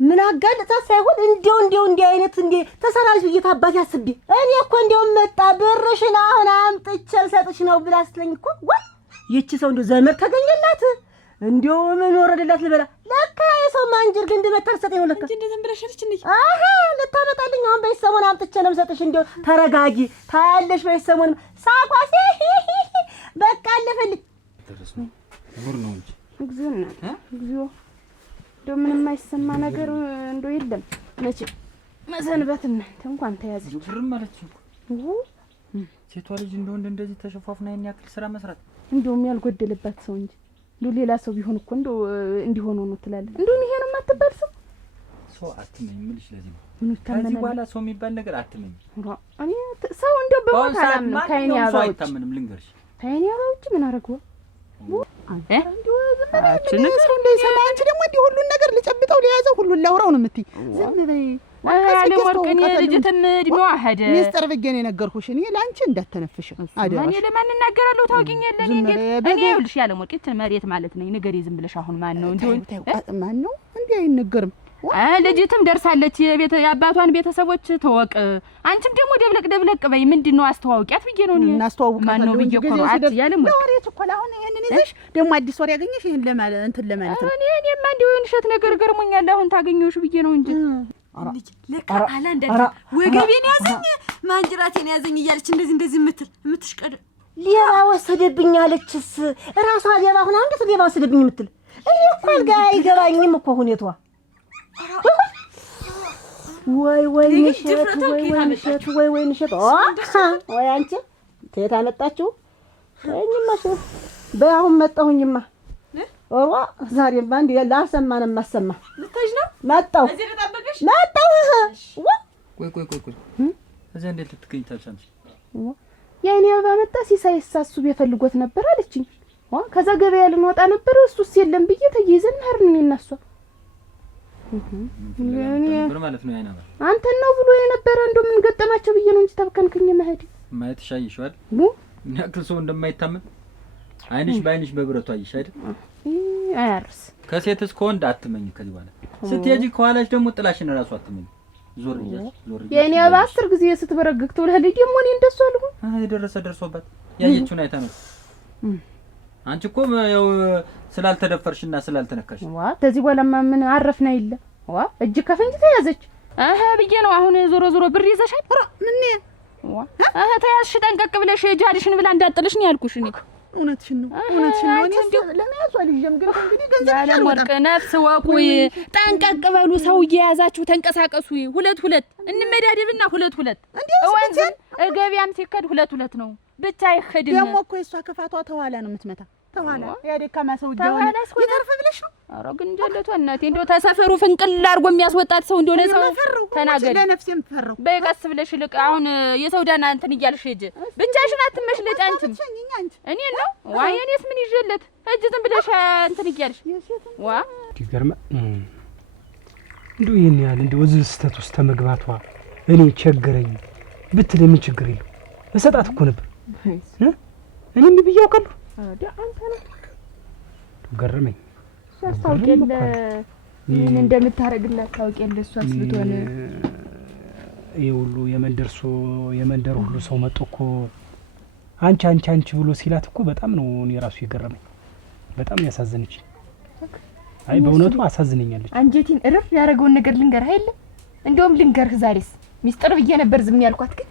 ምን አጋለጣት ሳይሆን እንዴው እንዴ አይነት እንዴ ተሰራሽ እየታባት ያስቢ። እኔ እኮ እንዴው መጣ ብርሽን አሁን አምጥቼ ልሰጥሽ ነው ብላ ስትለኝ እኮ ወይ ይቺ ሰው እንዴው ዘመድ ተገኘላት እንዴው ምን ወረደላት ልበላ። ለካ የሰው ማንጀር ግን እንደመታሰጠኝ ነው ለካ እንዴ እንደም ብለሽልሽ እንዴ? አሃ ልታመጣልኝ አሁን በሰሞን አምጥቼ ነው የምሰጥሽ። እንዴው ተረጋጊ ታያለሽ። በሰሞን ሳቋሴ በቃ አለፈልኝ ድረስ ነው ጉር ነው እንጂ እግዚኦ እንደው ምንም የማይሰማ ነገር እንደው የለም። መቼ መሰንበት እናንተ እንኳን ተያዘች ጉር ማለት ነው። ሴቷ ልጅ እንደወንድ እንደዚህ ተሸፋፍና ያን ያክል ስራ መስራት እንደውም ያልጎደለባት ሰው እንጂ እንደው ሌላ ሰው ቢሆን እኮ እንደው እንዲሆን ነው ትላለህ። እንደውም ይሄ ነው የማትባል ሰው አትመኝ። ምንሽ ለዚህ ነው ምን ተመነ ከዚህ በኋላ ሰው የሚባል ነገር አትመኝ። እኔ ሰው እንደው በሞት አላምንም። ከእኔ ሰው አይታመንም። ልንገርሽ ከእኔ አባውጭ ምን አደረገው? ሰው እንዳይሰማ አንቺ ደግሞ እንዲህ ሁሉን ነገር ልጨብጠው ሊያዘው ሁሉን ላውራው ነው የምትይ። ዝም በይ ያለ ወርቅኝ ልጅትም እድሜዋ ሄደ። ሚስጥር ብዬሽ ነው የነገርኩሽ። እኔ ላንቺ እንዳትተነፍሽ አደረሽ። እኔ ለማን እናገራለሁ? ታውቂኝ የለ እኔ እንዴት እኔ ይኸውልሽ ያለ ወርቅኝ መሬት ማለት ነኝ። ንገሪ ዝም ብለሽ አሁን ማን ነው ማን ነው እንዴ? አይነገርም። ልጅትም ደርሳለች። የአባቷን ቤተሰቦች ተወቅ። አንቺም ደግሞ ደብለቅ በይ። ምንድነው አስተዋውቂያት ብዬ ነው እኔ እናስተዋውቃለሁ። ማን ነው ብዬ እኮ ነው ያለም ወሬት እኮ አሁን ይሄንን ይዘሽ ደግሞ አዲስ ወሬ ያገኘሽ ይሄን ለማለት እንትን ለማለት ነው። እኔማ እንደው እንሸት ነገር ገርሞኛል። አሁን ታገኘውሽ ብዬ ነው እንጂ ልጅ ለካ አላንዳ ወገቤን ያዘኝ ማንጅራቴን ያዘኝ እያለች እንደዚህ የምትሽቀድ ሌባ ወሰደብኝ አለችስ። ራሷ ሌባ ሆና እንዴት ሌባ ወሰደብኝ የምትል እኔ እኮ አይገባኝም እኮ ሁኔታዋ። ወይ ንሸት ወይ አንቺ ተየት አመጣችሁ? እኝማ በአሁን መጣሁኝማ። ኦሮ ዛሬማ እንዴ ላሰማንም ማሰማ ልታጅ ነው መጣሁ እዚህ ተጣበቀሽ መጣሁ። ቆይ እዚህ እንዴት ልትገኝ ታልቻለሽ? የኔ አበባ መጣ ሲሳይሳሱ ቢፈልጎት ነበር አለችኝ። ከዛ ገበያ ልንወጣ ነበር እሱስ የለም ብዬ ተይዘን ሄድን እኔ እና እሷ። ማለት ነው ያይና አንተ ነው ብሎ የነበረ እንደው ምን ገጠማቸው ብዬ ነው እንጂ ተብከንክኝ መሄድ ማለት ሻይሽዋል። ያክል ሰው እንደማይታመን አይንሽ ባይንሽ በብረቱ አይሽ አይደል? አያርስ ከሴት እስከ ወንድ አትመኝ። ከዚህ በኋላ ስትሄጂ ከኋላሽ ደግሞ ጥላሽን ራሱ አትመኝ። ዞር የኔ አባ 10 ጊዜ ስትበረግግ ትውላለህ። ደግሞ እኔ እንደሱ አልኩ። ደረሰባት ያየችውን አይታ ነው። አንቺ እኮ ያው ስላልተደፈርሽና ስላልተነካሽ ከዚህ በኋላማ ምን አረፍና ይለ እጅ ከፈንጅ ተያዘች። ብዬ ነው አሁን ዞሮ ብር ይዘሻል። ምን ተያዝሽ ጠንቀቅ ብለሽ ጃድሽን ብላ እንዳጥልሽ ነው ያልኩሽ እኔ። እውነትሽን ነው እኔ እንደው ለማያዟ ልጅም ግን እንግዲህ ገንዘብ ያለ ወርቅ ነፍስ ወቁ። ጠንቀቅ በሉ ሰው እየያዛችሁ ተንቀሳቀሱ። ሁለት እንመዳደብና ሁለት ወንዝም ገበያም ሲከድ ሁለት ነው ብቻ ይሄድም። ደግሞ እኮ የሷ ከፋቷ ተኋላ ነው የምትመታ ተኋላ ያደካማ ሰው ጀውን ይተርፍ ብለሽ ነው። ኧረ ግን እንደለቷ እናቴ እንደው ተሰፈሩ ፍንቅል አድርጎ የሚያስወጣት ሰው እንደሆነ ሰው ተናገሪ። ለነፍሴም ፈረው በቀስ ብለሽ ልቅ አሁን የሰው ዳና እንትን እያልሽ ሂጂ። ብቻሽን አትመሽለጭ። አንቺም እኔ ነው ዋይ እኔስ ምን ይዤለት ሂጂ ዝም ብለሽ እንትን እያልሽ ይገርማ። እንደው ይሄን ያህል እንደው እዚህ ስህተት ውስጥ ተመግባቷ እኔ ቸገረኝ ብትል ምን ችግር የለው እሰጣት እኮ ነበር። እኔ ምን ብዬ አውቃለሁ? አንተ ነው ገረመኝ። ታውቂያለ ምን እንደምታረግላት ታውቂያለ። እሷስ ብትሆን ይሄ ሁሉ የመንደር ሁሉ ሰው መጥቶ እኮ አንቺ ብሎ ሲላት እኮ በጣም ነው እኔ ራሱ የገረመኝ። በጣም ያሳዘነች። አይ በእውነቱ አሳዝነኛለች። አንጀቴን እርፍ ያደረገውን ነገር ልንገርህ አይደል? እንደውም ልንገርህ ዛሬስ ሚስጥር ብዬ ነበር ዝም ያልኳት ግን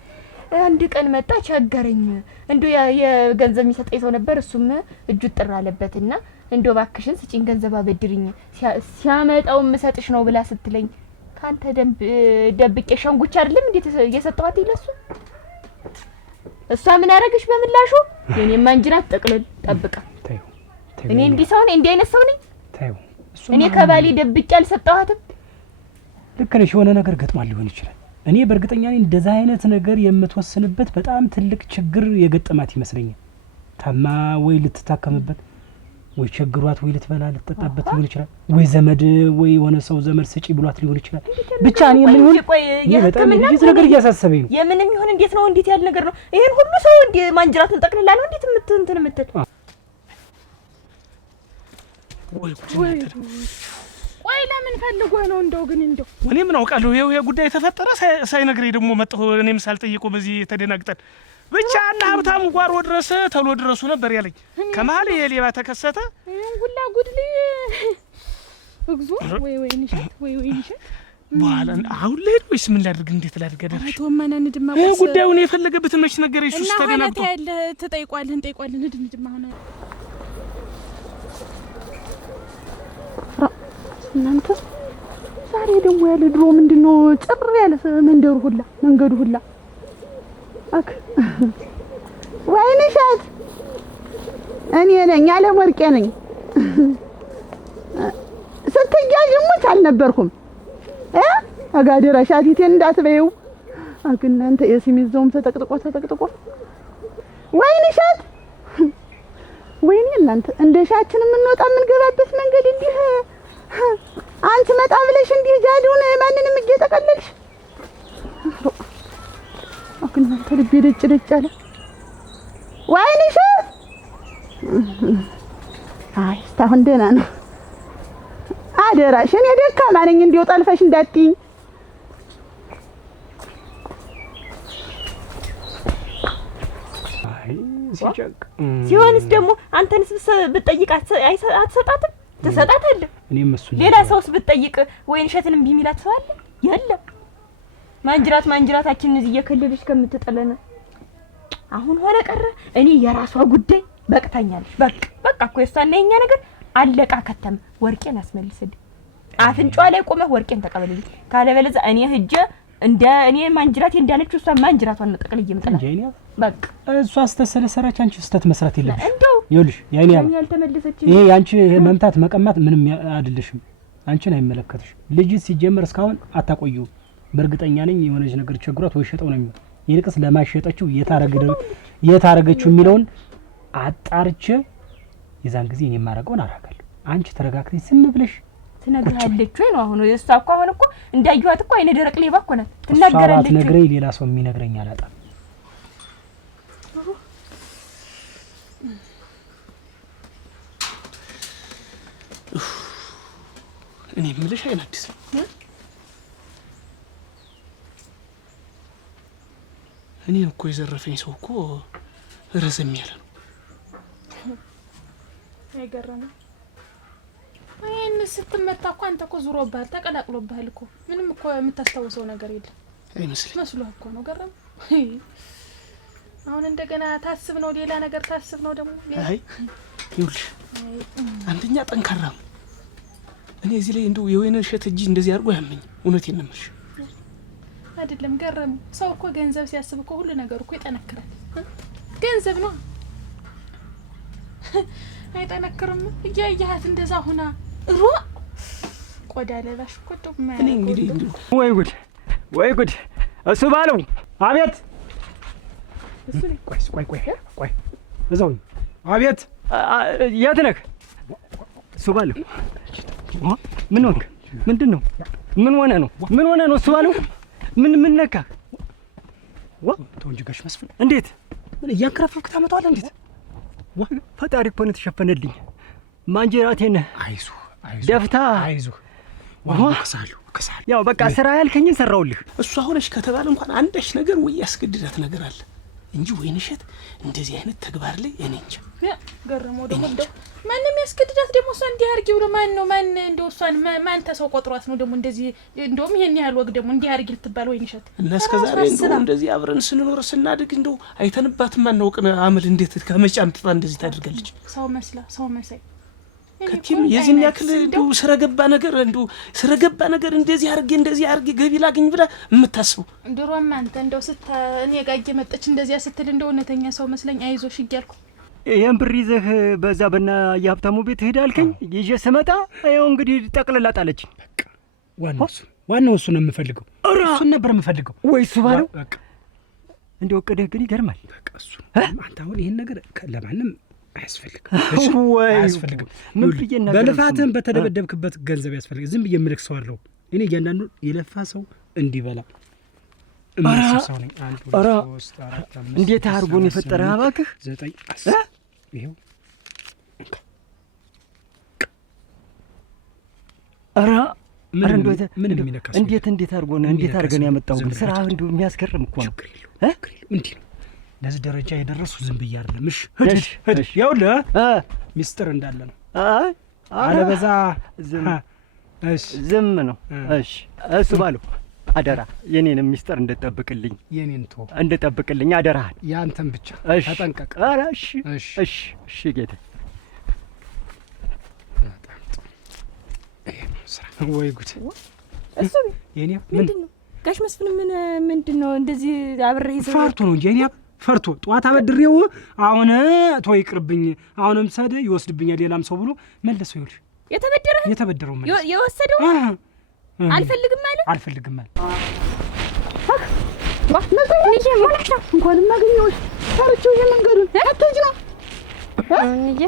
አንድ ቀን መጣ ቸገረኝ። እንደው የገንዘብ የሚሰጠኝ ሰው ነበር እሱም እጁ ጥራ አለበትና እንደው ባክሽን ስጪኝ ገንዘብ አበድርኝ ሲያመጣው ምሰጥሽ ነው ብላ ስትለኝ ካንተ ደብቄ ሸንጉቻ አይደለም እንዴት የሰጠኋት ይለሱ እሷ ምን አረግሽ በምላሹ የኔ ማንጅራት ጠብቀ እኔ እንዲህ ሰው ነኝ እንዲህ አይነት ሰው ነኝ ታዩ እኔ ከባሌ ደብቄ አልሰጠኋትም ልክ ነሽ የሆነ ነገር ገጥሟል ሊሆን ይችላል እኔ በእርግጠኛ ነኝ እንደዛ አይነት ነገር የምትወስንበት በጣም ትልቅ ችግር የገጠማት ይመስለኛል ታማ ወይ ልትታከምበት ወይ ቸግሯት ወይ ልትበላ ልትጠጣበት ሊሆን ይችላል ወይ ዘመድ ወይ የሆነ ሰው ዘመድ ስጪ ብሏት ሊሆን ይችላል ብቻ እኔ ምን ይሁን በጣም ይሄ ነገር እያሳሰበኝ ነው የምንም ይሁን እንዴት ነው እንዴት ያለ ነገር ነው ይሄን ሁሉ ሰው እንዴ ማንጅራትን ጠቅልላ ነው እንዴት እንትን የምትል ወይ ለምን ፈልጎ ነው እንደው ግን እንደው እኔ ምን አውቃለሁ ይሄው የጉዳይ ተፈጠረ ሳይነግረኝ ደግሞ መጥቶ እኔም ሳልጠይቀው በዚህ ተደናግጠን ብቻ እና ሀብታሙ ጓሮ ድረስ ተሎ ድረሱ ነበር ያለኝ ከመሀል የሌባ ተከሰተ ሁላ ጉድሊ እግዞ ወይ ንሽት በኋላ አሁን ልሄድ ወይስ ምን ላድርግ እንዴት ላድርግ ደረሽ ተወመነ ንድማ ጉዳዩን የፈለገበትን መች ነገር ኢየሱስ ተደናግጦ እና ያለ ተጠይቋልን ንድማ ሆነ እናንተ ዛሬ ደግሞ ያለ ድሮ ምንድነው ጭር ያለ መንገዱ ሁላ አክ ወይንሻት እኔ ነኝ አለም ወርቄ ነኝ ስትያዥ ሙት አልነበርኩም አጋደራሻት ይቴን እንዳትበይው አክ እናንተ የሲሚዞም ተጠቅጥቆ ወይንሻት ወይኔ እናንተ እንደሻችን የምንወጣ የምንገባበት መንገድ እንዲህ አንቺ መጣ ብለሽ እንዲህ ጃዱን ማንንም እየተቀለልሽ እናንተ ልቤ ደጭ አለ ወይንሽ አይ እስካሁን ደህና ነው አደራሽ እኔ ደካማ ነኝ እንዲሁ ጠልፈሽ እንዳትይኝ ሲሆንስ ደግሞ አንተንስ ብትጠይቃት አትሰጣትም ትሰጣታለህ እኔም እሱ ሌላ ሰውስ ብትጠይቅ ወይንሸትን እምቢ የሚላት ሰው አለ የለም ማንጅራታችን እዚህ እየከለለች ከምትጠለነ አሁን ሆነ ቀረ እኔ የራሷ ጉዳይ በቅታኛለሽ በቃ እኮ የሷና የኛ ነገር አለቃ ከተም ወርቄን አስመልስልኝ አፍንጫዋ ላይ ቆመህ ወርቄን ተቀበልልኝ ካለበለዚያ እኔ ሂጄ እንደ እኔ ማንጅራቴ እንዳለችው እሷ ማንጅራቷን ነጠቅል እየመጣች በቃ እሷ ስተሰለሰራች አንቺ ስተት መስራት የለብሽ እንደው ይኸውልሽ ያኔ ያልተመለሰች ይሄ ያንቺ መምታት መቀማት ምንም አይደለሽም አንቺን አይመለከትሽ ልጅ ሲጀመር እስካሁን አታቆዩ በእርግጠኛ ነኝ የሆነች ነገር ቸግሯት ወይ ሸጠው ነው የሚለው ይልቅስ ለማሸጠችው የታረገችው የሚለውን አጣርቼ የዛን ጊዜ እኔ ማረጋውን አራጋለሁ አንቺ ተረጋግተሽ ዝም ብለሽ ትነግራለች ወይ ነው አሁን እሷ እኮ እንዳይዩት እኮ አይነ ደረቅ ሌባ እኮ ናት ትናገራለች ነግረኝ ሌላ ሰው የሚነግረኝ አላጣም እኔ ምልሽ አይናድስ እኔ እኮ የዘረፈኝ ሰው እኮ ረዘም ያለ ነው አይገርምም አይን ስትመታ እኮ አንተ እኮ ዙሮብሃል ተቀላቅሎብሃል እኮ ምንም እኮ የምታስታውሰው ነገር የለም አይመስልም መስሎህ እኮ ነው ገረም አሁን እንደገና ታስብ ነው ሌላ ነገር ታስብ ነው ደግሞ አይ ይኸውልሽ አንደኛ ጠንካራ ነው እኔ እዚህ ላይ እንደው የወይን እሸት እጅ እንደዚህ አድርጎ ያመኝ እውነቴን ነው የምልሽ አይደለም ገረም ሰው እኮ ገንዘብ ሲያስብ እኮ ሁሉ ነገር እኮ ይጠነክራል ገንዘብ ነው አይጠነክርም እያያት እንደዛ ሆና ቆዳ ለባሽ እኮ ደማ እኔ እንግዲህ ወይ ጉድ እሱ ባለው አቤት እሱ ቆይ እዛው አቤት የት ነህ እሱ ባለው ምን ሆንክ ምንድነው ምን ሆነ ነው እሱ ባለው ምን ነካ ተወንጅጋሽ መስፍን እንዴት ምን እያንከራፈፍክ ታመጣዋለህ እንዴት ፈጣሪ እኮ ነው ተሸፈነልኝ ማንጀራቴን አይዞህ ደፍታ ከሳለሁ ያው በቃ ስራ ያልከኝ ሰራውልህ እሱ አሁንሽ ከተባለ እንኳን አንዳች ነገር ወይ ያስገድዳት ነገር አለ እንጂ ወይንሸት እንደዚህ አይነት ተግባር ላይ እኔ እንጃ ገረመው ደግሞ እንደው ማንም ያስገድዳት ደግሞ እሷ እንዲህ አድርጊ ብሎ ማን እንደው እሷን ማን ተሰው ቆጥሯት ነው ደግሞ እንደዚህ እንደውም ይሄን ያህል ወግ ደግሞ እንዲህ አድርጊ ልትባል ወይንሸት እና እስከዛሬ እንደው እንደዚህ አብረን ስንኖር ስናድግ እንደው አይተንባት ማናውቅ አመል እንዴት ከመጫም ትጣ እንደዚህ ታደርጋለች ሰው መሳይ ከቲም የዚህን ያክል እንደው ስረገባ ነገር እንደዚህ አርጌ ገቢ ላግኝ ብላ የምታስበው ድሮም አንተ እንደው እኔ ጋር እየመጣች እንደዚያ ስትል እንደው እውነተኛ ሰው መስለኝ አይዞሽ እያልኩ ይሄን ብር ይዘህ በዛ በና የሀብታሙ ቤት ሄድ አልከኝ። ይዤ ስመጣ ይኸው እንግዲህ ጠቅልላ ጣለችኝ። በቃ ዋናው እሱ ነው የምፈልገው። እሱን ነበር የምፈልገው። ወይ እሱ ባለው በቃ እንደው እቅድህ ግን ይገርማል። በቃ እሱ አንተ አሁን ይሄን ነገር ለማንም አያስፈልግም። ወይ አያስፈልግም። በልፋትህም በተደበደብክበት ገንዘብ ያስፈልግ። ዝም ብዬ የምልክ ሰው አለው። እኔ እያንዳንዱ የለፋ ሰው እንዲበላ ሰው ነኝ። 1 2 3 4 5 እንዴት አድርጎን የፈጠረህ እባክህ 9 10 ይሄው እንዴት አድርገን ያመጣው ግን ስራ እንደው የሚያስገርም እኮ ነው። እንዴ ነው ለዚህ ደረጃ የደረሱ ዝም ብዬ አይደለም። እሺ ሂድ ይኸውልህ ሚስጥር እንዳለ ነው። አለበዛ ዝም ነው። እሺ እሱ ባለው አደራ የኔን ሚስጥር እንድጠብቅልኝ እንድጠብቅልኝ አደራህን። ያንተን ብቻ ተጠንቀቅ። ኧረ እሺ ጌታ። ወይ ጉድ! እሱ የኔ ምንድን ነው ጋሽ መስፍን ምንድን ነው እንደዚህ አብሬ ይዘው ፈርቶ ነው እንጂ የኔ ፈርቶ ጠዋት አበድሬው አሁን ተው ይቅርብኝ፣ አሁንም ሰደ ይወስድብኛል ሌላም ሰው ብሎ መለሰው። ይኸውልሽ የተበደረው ማለት የወሰደው አልፈልግም ማለት እንዴ ሞላሽ ነው እንኳን ማገኘው ታርቹ የመንገዱን አትጅ ነው እንዴ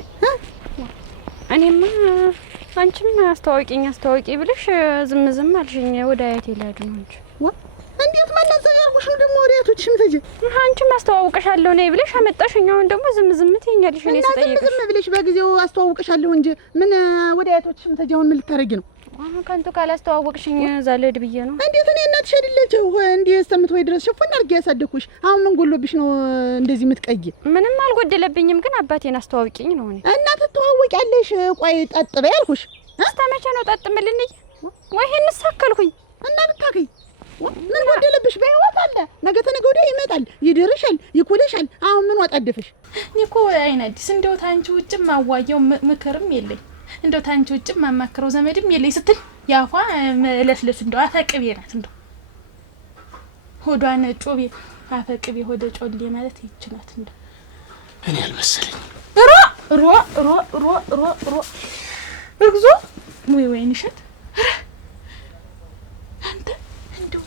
እኔማ አንቺም አስተዋውቂ ብለሽ ዝም አልሽኝ። ወደ አያቴ ልሄድ ነው እንጂ እንዴት ማናዘ ያልኩሽ ነው ደግሞ ወደ አያቶችሽ ምትሄጂ? አንቺም አስተዋውቅሻለሁ ነይ ብለሽ አመጣሽኝ። አሁን ደግሞ ዝም ትይኛለሽ። እኔ ስጠይቅሽ ዝም ብለሽ በጊዜው አስተዋውቅሻለሁ እንጂ ምን ወደ አያቶችሽ ምትሄጂ? አሁን ምን ልታረጊ ነው? ከንቱ ካላስተዋወቅሽኝ እዛ ልሄድ ብዬ ነው። እንዴት እኔ እናትሽ አይደለችው እንዴ እስከምትወይ ድረስ ሽፉን አድርጌ ያሳደኩሽ? አሁን ምን ጎሎብሽ ነው እንደዚህ የምትቀይ? ምንም አልጎደለብኝም፣ ግን አባቴን አስተዋውቂኝ ነው። እኔ እናት ትተዋወቂያለሽ። ቆይ ጠጥ በይ አልኩሽ። እስከ መቼ ነው ጠጥ ምልልኝ? ወይ ይሄን ሳከልኩኝ እና ብታከይ ምን ጎደለብሽ? በህይወት አለ። ነገ ተነገ ወዲያ ይመጣል፣ ይድርሻል፣ ይኩልሻል። አሁን ምን ወጣደፍሽ? እኔ እኮ አይናዲስ እንደው ታንቺ ውጭ ማዋየው ምክርም የለኝ፣ እንደው ታንቺ ውጭ ማማክረው ዘመድም የለኝ ስትል ያፏ ለስለስ እንደው አፈቅቤ ናት። እንደው ሆዷን ጮቤ አፈቅቤ ሆደ ጮሌ ማለት ይችላል። እንደው እኔ አልመሰለኝ ሮ እግዞ ወይን እሸት አንተ እንደው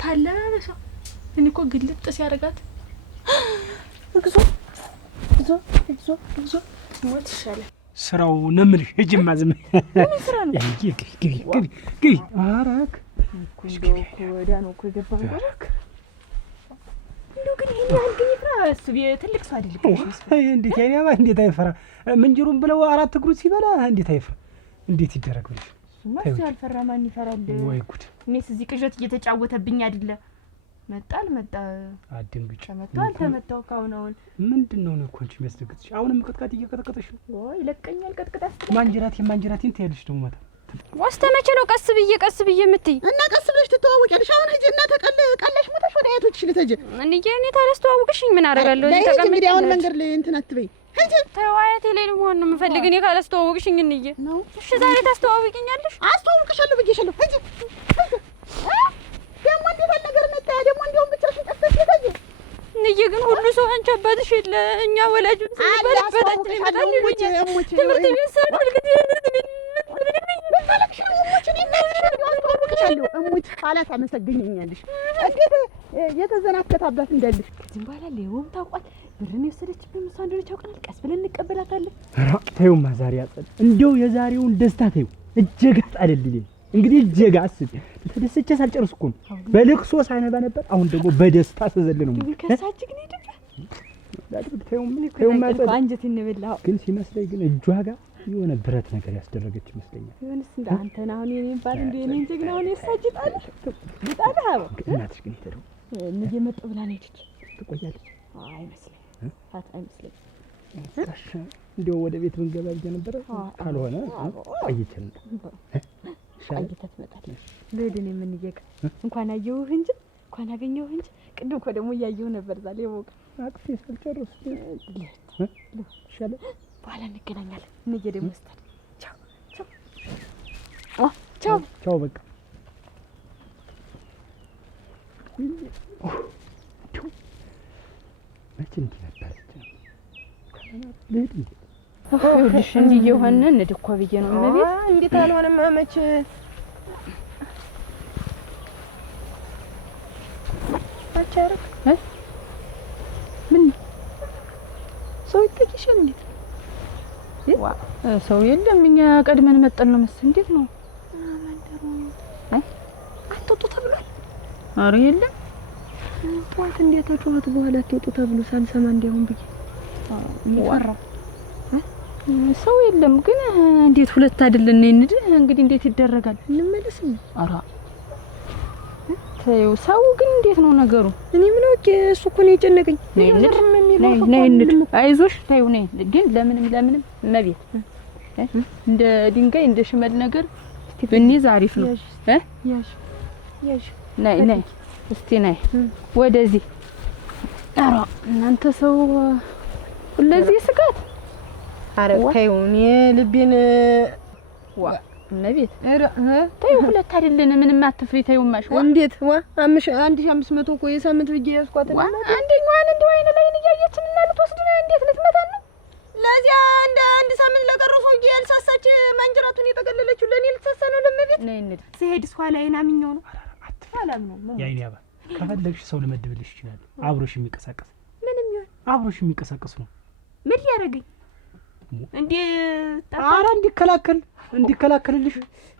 ታላለሽ። እኔ እኮ ግልጥ ሲያረጋት እግዞ ሞት ይሻላል። ስራው ነው የምልሽ። እጅማ ዝም ምን ስራ ነው? ግቢ አረክ ወዲያ ነው እኮ የገባው። እንደው ግን ይሄን ያህል ግን ይፍራ። እሱ ትልቅ ሰው አይደለም። እንዴት ያኔማ እንዴት አይፈራ? ምንጅሩን ብለው 4 እግሩ ሲበላ እንዴት አይፈራ? እንዴት ይደረግልሽ? እሱ ያልፈራ ማን ይፈራል? ወይ ጉድ! እኔስ እዚህ ቅዠት እየተጫወተብኝ አይደለ? መጣ አትደንግጭ። ተመታው ካሁን ምንድነው ነው እኮ አንቺ የሚያስደግጥሽ? አሁንም ቅጥቃጥ እየቀጠቀጠሽ ነው። ወይ ይለቀኛል። ቅጥቅጣስ ማንጀራቴን ትያለሽ ደግሞ ማታ። ዋስተ መቼ ነው ቀስ ብዬ የምትይ? እና ቀስ ብለሽ ትተዋወቂያለሽ። አሁን ሂጂ እና ቀለሽ ሞተሽ ወደ አያቶችሽ ልትሄጂ። እኔ ታላስተዋውቅሽኝ ምን አደርጋለሁ? እዚህ ተቀምጬ እንግዲህ አሁን መንገድ ላይ እንትን አትበይ። ሂጂ ተው፣ አያቴ ላይ መሆን ነው የምፈልግ። እኔ ካላስተዋውቅሽኝ እንዬ ነው። እሺ ዛሬ ታስተዋውቂኛለሽ? አስተዋውቅሻለሁ ብዬሻለሁ። ሂጂ ደግሞ እንዴት አለ ነገር መጣ። ደግሞ እንደውም ብቻሽን ጠፍተሽ ልትሄጂ። እንዬ ግን ሁሉ ሰው አንቺ አባትሽ የለ እኛ ወላጅም ስለበለበታችን ይመጣል። ትምህርት ቤት ሰርተል ግን እሙት ኋላ ታመሰግኛለሽ። እንዴት የተዘናከታባት እንዳለሽ ከዚህም በኋላ ሌባው ታውቋል። ብርን የወሰደችብን እሷ እንደሆነች ያውቀናል። ቀስ ብለን እንቀበላታለን። ተይውማ ዛሬ አጸድ እንደው የዛሬውን ደስታ ተይው። እጀጋ ጣልልኝ እንግዲህ እጀጋ አስብ። ተደስቼ ሳልጨርስ እኮ በልቅሶ ሳይነባ ነበር። አሁን ደግሞ በደስታ ተዘለ ነው። ከሳች ግን ተይውማ አንጀት እንበላው ግን ሲመስለኝ ግን እጇ ጋር የሆነ ብረት ነገር ያስደረገች ይመስለኛል። ይሁንስ እንደ አንተና አሁን የኔን ባል እንደ የኔን ጀግና አሁን ያሳጅጣል ይጣላል። እናትሽ ግን ይተደው እንዴ መጣ ብላ ነው ሄደች። ትቆያለች? አይመስለኝም አይመስለኝም። ታሽ እንደው ወደ ቤት ብንገባ ብዬ ነበር። ካልሆነ ቆይተን ቆይተህ ትመጣለህ። ለድን የምንየጋ እንኳን አየሁህ እንጂ እንኳን አገኘሁህ እንጂ ቅድም እኮ ደግሞ እያየሁ ነበር። ዛሬ የሞቀ አቅፌ ሳልጨርስ ይሻላል። በኋላ እንገናኛለን። እንዬ ደግሞ ስታል ቻው በቃ መቼ እንዲህ ነበረች? ይኸውልሽ እንዲህ እየሆነ እንሂድ እኮ ብዬሽ ነው እመቤት። እንዴት አልሆነም መች አቻረክ ምን ሰው ይጠይቅሻል እንዴ? ሰው የለም እኛ ቀድመን መጠን ነው መሰል። እንዴት ነው አትወጡ ተብሏል? ኧረ የለም ጠዋት እንዴት ተጮኸት በኋላ አትወጡ ተብሎ ሳልሰማ እንዲያውም ብዬ ወራ ሰው የለም ግን እንዴት ሁለት አይደለን እንሂድ እንግዲህ እንዴት ይደረጋል? እንመለስ ነው። ኧረ ተይው ሰው ግን እንዴት ነው ነገሩ? እኔ ምን አውቄ እሱ እኮ ነው የጨነቀኝ። ነይ እንሂድ አይዞሽ ተይው ነይ ግን ለምንም እመቤት እንደ ድንጋይ እንደ ሽመል ነገር እስቲ ብንይዝ አሪፍ ነው። ያዥ ነይ እስቲ ነይ ወደዚህ። ኧረ እናንተ ሰው ሁለዚህ ስጋት ኧረ ተይው እኔ ልቤን እመቤት ተይው ሁለት አይደለን ምንም አትፍሪ ተይውማሽ። እንዴት 1500 እኮ የሳምንት ብዬ ያስኳት ነው። አንደኛዋን እንደው አይነ ላይን እያየችን እና ልትወስድ ነው እንዴት ልትመታን ነው? ለዚያ እንደ አንድ ሳምንት ለቀረው ሰውዬ ያልሳሳች ማንጀራቱን የጠቀለለችው ለኔ ልትሳሳ ነው ለመቤት ነይ እንሂድ። ሲሄድ ሷላ አይናምኛው ነው አላም ነው ያይኔ ያባ ከፈለግሽ ሰው ለመድብልሽ ይችላል። አብሮሽ የሚንቀሳቀስ ምንም ይሁን አብሮሽ የሚንቀሳቀስ ነው። ምን ያረጋኝ እንዴ? ኧረ እንዲከላከልልሽ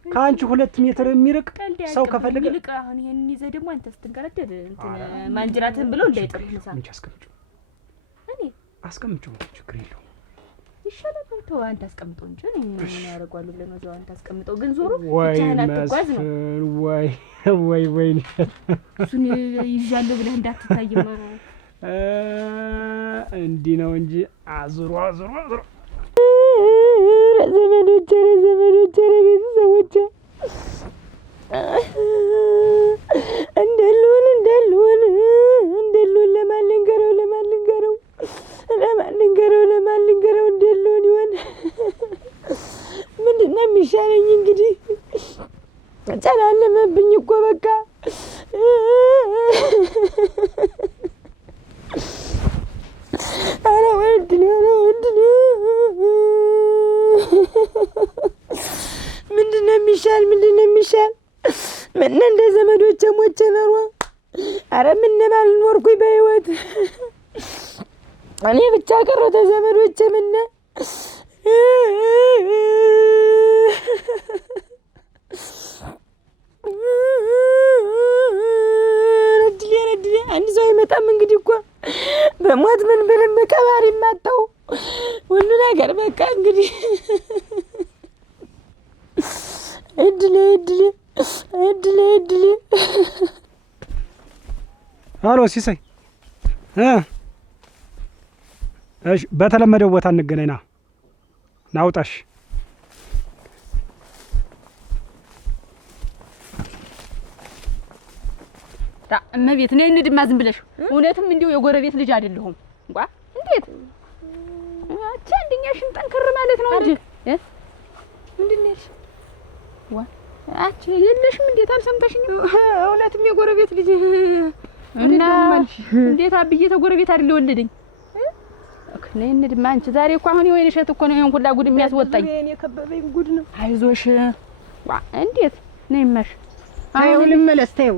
ከአንቺ 2 ሜትር የሚርቅ ሰው ከፈለገ ይልቅ አሁን ይሄን ይዘህ ደግሞ አንተ ስትንቀረደድ እንትን ማንጀራትን ብለው እንዳይጠሩ ልሳ ምን አስቀምጪው እኔ አስቀምጪው ችግር የለውም። ይሻላል ተው አንተ አስቀምጠው እንጂ ምን ያደርጋሉ ብለህ ነው እዛው አንተ አስቀምጠው። ግን ዞሮ ወይ ብቻህን አትጓዝ ነው ወይ እሱን ይዣለሁ ብለህ እንዳትታይማ እንዲህ ነው እንጂ አዙሮ ዘመዶቼ ቤተሰቦቼ እንደሉን ለማን ልንገረው እንደሉን ይሆን ምንድን ነው የሚሻለኝ? እንግዲህ ጨላለመብኝ እኮ በቃ ኧረ ወድኔ ምንድን ነው የሚሻል? ምን እንደ ዘመዶቼ ሞቼ ነሯ። ኧረ ምን ባልኖርኩኝ በህይወት እኔ ብቻ ቀረሁ ተዘመዶቼ ምን ረድሌ አንድ ሰው አይመጣም። እንግዲህ እኮ በሞት ምን ብልም ቀባሪ ማጣው ሁሉ ነገር በቃ እንግዲህ እድሌ አሎ ሲሳይ እሺ በተለመደው ቦታ እንገናኝና ናውጣሽ እመቤት ነይ እንድማ ዝም ብለሽ እውነትም እንዲሁ የጎረቤት ልጅ አይደለሁም እንኳ እንዴት አቻ አንደኛሽን ጠንከር ማለት ነው እንጂ ምንድን ነሽ አቻ የለሽም እንዴት አልሰምተሽኝም? እውነትም የጎረቤት ልጅ እና እንዴት አብዬ ተጎረቤት አይደል ወለደኝ? ነይ እንድማ አንቺ ዛሬ እኮ አሁን የወይን እሸት እኮ ነው ይሄን ሁላ ጉድ የሚያስወጣኝ። እኔ ከበበኝ ጉድ ነው። አይዞሽ እንዴት ነይ ማሽ ተይው ልመለስ። ተይው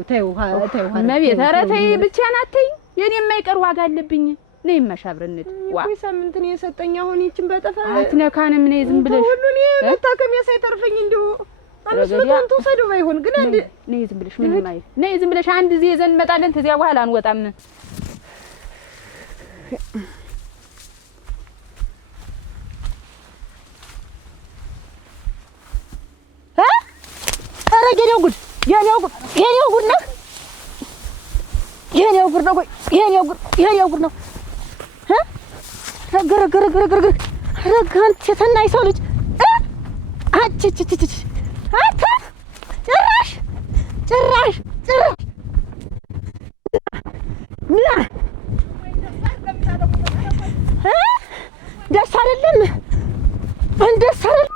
እመቤት ኧረ ተይ ብቻዬን አትይኝ። የኔ የማይቀር ዋጋ አለብኝ። ነይ ማሽ አብረን እንሂድ። ወይ ሳምንት ነው የሰጠኝ። አሁን ይችን በጠፋ አትነካንም። ነይ ዝም ብለሽ ሁሉን መታከሚያ ሳይተርፈኝ እንደው አንተ ወሰደው ባይሆን ግን አንድ ነይ ዝም ብለሽ ምንም አይል ነይ ዝም ብለሽ አንድ ጊዜ ይዘን እንመጣለን። ተዚያ በኋላ አንወጣም። ኧረ የኔው ጉድ ነው። የኔው ጉድ ነው። የኔው ጉድ ነው። ግር አንተ የተናይ ሰው ልጅ አንቺ አንተ ጭራሽ ደስ አይደለም እንደስ አይደለም።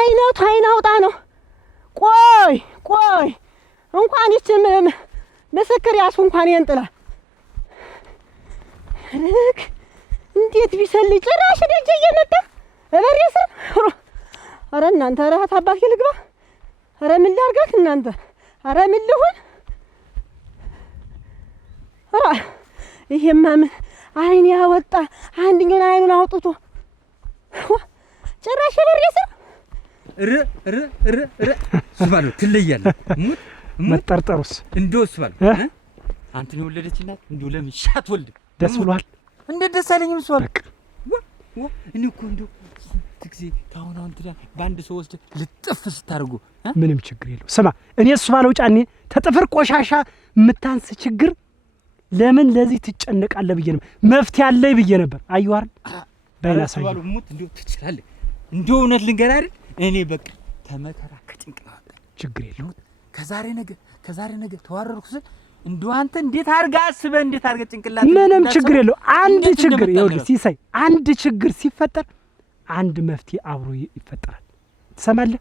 አይነቱ አይን አውጣ ነው። ቆይ እንኳን ይችም ምስክር ያሱ እንኳን የንጥላ ርክ እንዴት ቢሰል ጭራሽ ደጀ እየመጣ እበሬ ስር። ኧረ እናንተ ኧረ አባቴ ልግባ። ኧረ ምን ላድርጋት እናንተ? ኧረ ምን ልሁን? ኧረ ይሄማ ምን አይን ያወጣ አንድኛውን አይኑን አውጥቶ ጭራሽ እበሬ ስር ሱባሉ ትለያለህ። መጠርጠሩስ እንደው ሱባሉ አንተን የወለደች እናት እንደው ለምን ሻት ወልድ ደስ ብሏል? እንዴት ደስ አለኝም ሱባሉ። እኔ እኮ እንደው ጊዜ ታውን ትዳን በአንድ ሰው ወስደ ልጥፍ ስታርጉ ምንም ችግር የለው። ስማ እኔ ሱባለው ጫኔ ተጥፍር ቆሻሻ የምታንስ ችግር ለምን ለዚህ ትጨነቃለህ ብዬ ነበር። መፍትሄ አለኝ ብዬ ነበር። አየሁ አይደል? ባይናሳይ ሱባሉ ሙት እንደው ትችላለህ። እንደው እውነት ልንገርህ አይደል እኔ በቃ ተመከራ ከጭንቅላት ችግር የለው። ከዛሬ ነገ ተዋረርኩ ስል እንደው አንተ እንዴት አድርጋ አስበህ እንዴት አድርጋ ጭንቅላት ምንም ችግር የለው። አንድ ችግር ይኸውልህ ሲሳይ፣ አንድ ችግር ሲፈጠር አንድ መፍትሄ አብሮ ይፈጠራል። ትሰማለህ?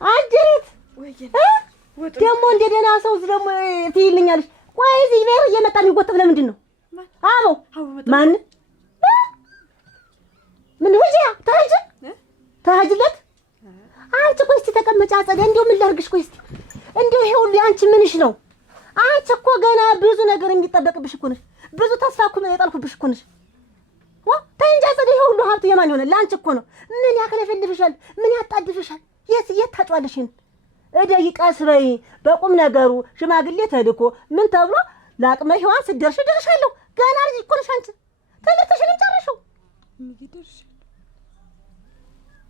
አጅሪት ደግሞ እንደ ደህና ሰው ደግሞ ትይልኛለሽ። ቆይ እዚህ ቤት እየመጣ የሚጎተፍ ለምንድን ነው? አበው ማን ምን ወጂያ ተሃጅለት አንቺ ቆይ እስቲ ተቀመጫ አጸደ። እንደው ምን ላድርግሽ? ቆይ እስቲ እንደው ይሄ ሁሉ አንቺ ምንሽ ነው? አንቺ እኮ ገና ብዙ ነገር የሚጠበቅብሽ እኮ ነሽ። ብዙ ተስፋ እኮ የጣልኩብሽ እኮ ነሽ። ተይ እንጂ አጸደ። ይሄ ሁሉ ሀብት የማን ይሆናል? ለአንቺ እኮ ነው። ምን ያከለፈልፍሻል? ምን ያጣድፍሻል? የት ታጫዋለሽ? እደይ ቀስ በይ። በቁም ነገሩ ሽማግሌ ተልኮ ምን ተብሎ ለአቅመ ሔዋን ስትደርሽ ደርሻለሁ። ገና ልጅ እኮ ነሽ አንቺ። ትምህርትሽንም ጨርሽው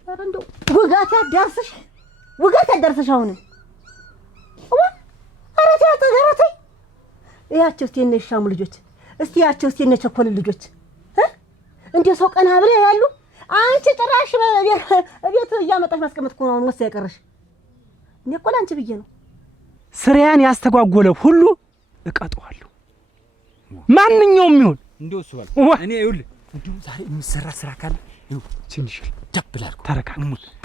እንደው ውጋት ያዳርስሽ አሁንም አረቴ ያቸው እስቲ እነ ሻሙ ልጆች እስቲ ያቸው እስቲ እነ ቸኮል ልጆች እንዴ ሰው ቀና ብለ ያሉ አንቺ ጭራሽ ቤት እያመጣሽ ማስቀመጥ እኮ ነው ወሰ ያቀረሽ። እኔ እኮ ላንቺ ብዬ ነው። ስራያን ያስተጓጎለ ሁሉ እቀጣዋለሁ። ማንኛውም ይሁን እንደው እሱ ባል እኔ ይኸውልህ እንደው ዛሬ የሚሰራ ስራ ካለ ይኸው ትንሽ ደብላልኩ። ተረጋጋ።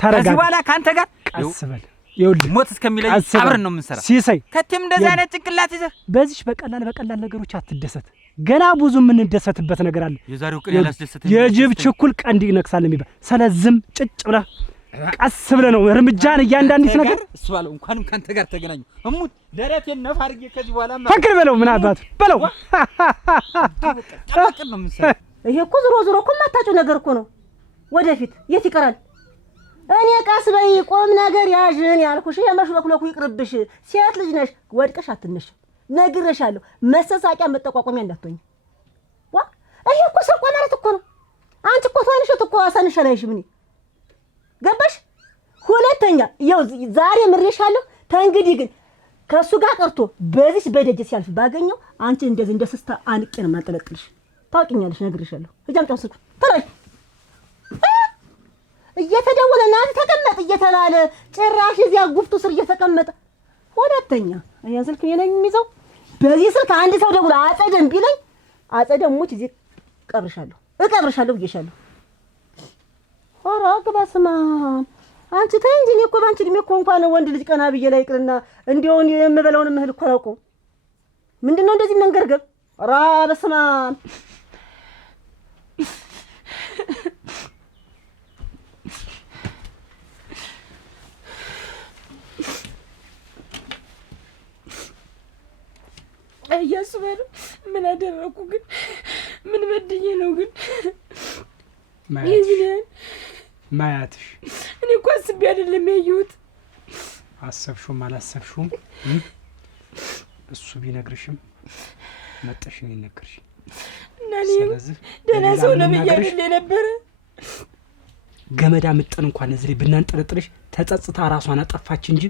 ከዚህ በኋላ ካንተ ጋር ቀስ በል። ይኸውልህ ሞት እስከሚለይ አብረን ነው የምንሰራ። ሲሳይ ከቴም እንደዛ አይነት ጭንቅላት ይዘህ በዚህ በቀላል ነገሮች አትደሰት። ገና ብዙ የምንደሰትበት ነገር አለ። የዛሬው ቀን ያላስደሰተኝ የጅብ ችኩል ቀንድ ይነክሳል የሚባል ስለዝም ጭጭ ብለህ ቀስ ብለህ ነው እርምጃን እያንዳንዲት ነገር እሱ ባለው እንኳንም ካንተ ጋር ተገናኙ እሙት ደረቴን ነፍ አድርጌ ከዚህ በኋላ ፈክር በለው ምን አባቱ በለው ጠበቅን ነው የምንሰራ። ይሄ እኮ ዞሮ እኮ የማታውቂው ነገር እኮ ነው። ወደፊት የት ይቀራል? እኔ ቀስ በይ ቆም ነገር ያዥን ያልኩሽ የመሽለክለኩ ይቅርብሽ። ሴት ልጅ ነሽ፣ ወድቀሽ አትነሽ። ነግሬሻለሁ። መሰሳቂያ መጠቋቋሚያ እንዳትሆኝ። ይሄ እኮ ስርቆ ማለት እኮ ነው። አንቺ እኮ ትንሽት እኮ አሳንሻለሽ። ምን ገባሽ? ሁለተኛ ይኸው ዛሬ ምሬሻለሁ። ተንግዲህ ግን ከሱ ጋር ቀርቶ በዚህ በደጅ ሲያልፍ ባገኘው አንቺ እንደዚህ እንደ ስስታ አንቄ ነው ማንጠለጥልሽ። ታውቂኛለሽ፣ ነግሬሻለሁ። እጃም ጫው ስልኩ ተራይ እየተደወለ ናት ተቀመጥ እየተባለ ጭራሽ እዚያ ጉፍቱ ስር እየተቀመጠ ሁለተኛ ያ ስልክ የነኝ የሚይዘው በዚህ ስልክ አንድ ሰው ደውሎ አጸደም ቢለኝ አጸደሞች እዚህ እቀብርሻለሁ ብዬሻለሁ። ኧረ ግባስማ አንቺ ተይ እንጂ እኔ እኮ ባንቺ እድሜ እኮ እንኳን ወንድ ልጅ ቀና ብዬ ላይ ይቅርና እንደው የምበላውን እህል እኮ አላውቀውም። ምንድን ነው እንደዚህ መንገርገብ? ኧረ በስመ አብ እያሱ በሉ ምን አደረኩ ግን? ምን በድኜ ነው ግን? ማያትሽ እኔ እኮ አስቤ አይደለም ያየሁት። አሰብሽውም አላሰብሽውም እሱ ቢነግርሽም መጠሽ ነው ይነግርሽ እና ስለዚህ ደህና ሰው ነው ብያለሁ ነበር። ገመዳ ምጥን እንኳን እዚህ ላይ ብናንጠለጥልሽ ተጸጽታ ራሷን አጠፋች እንጂ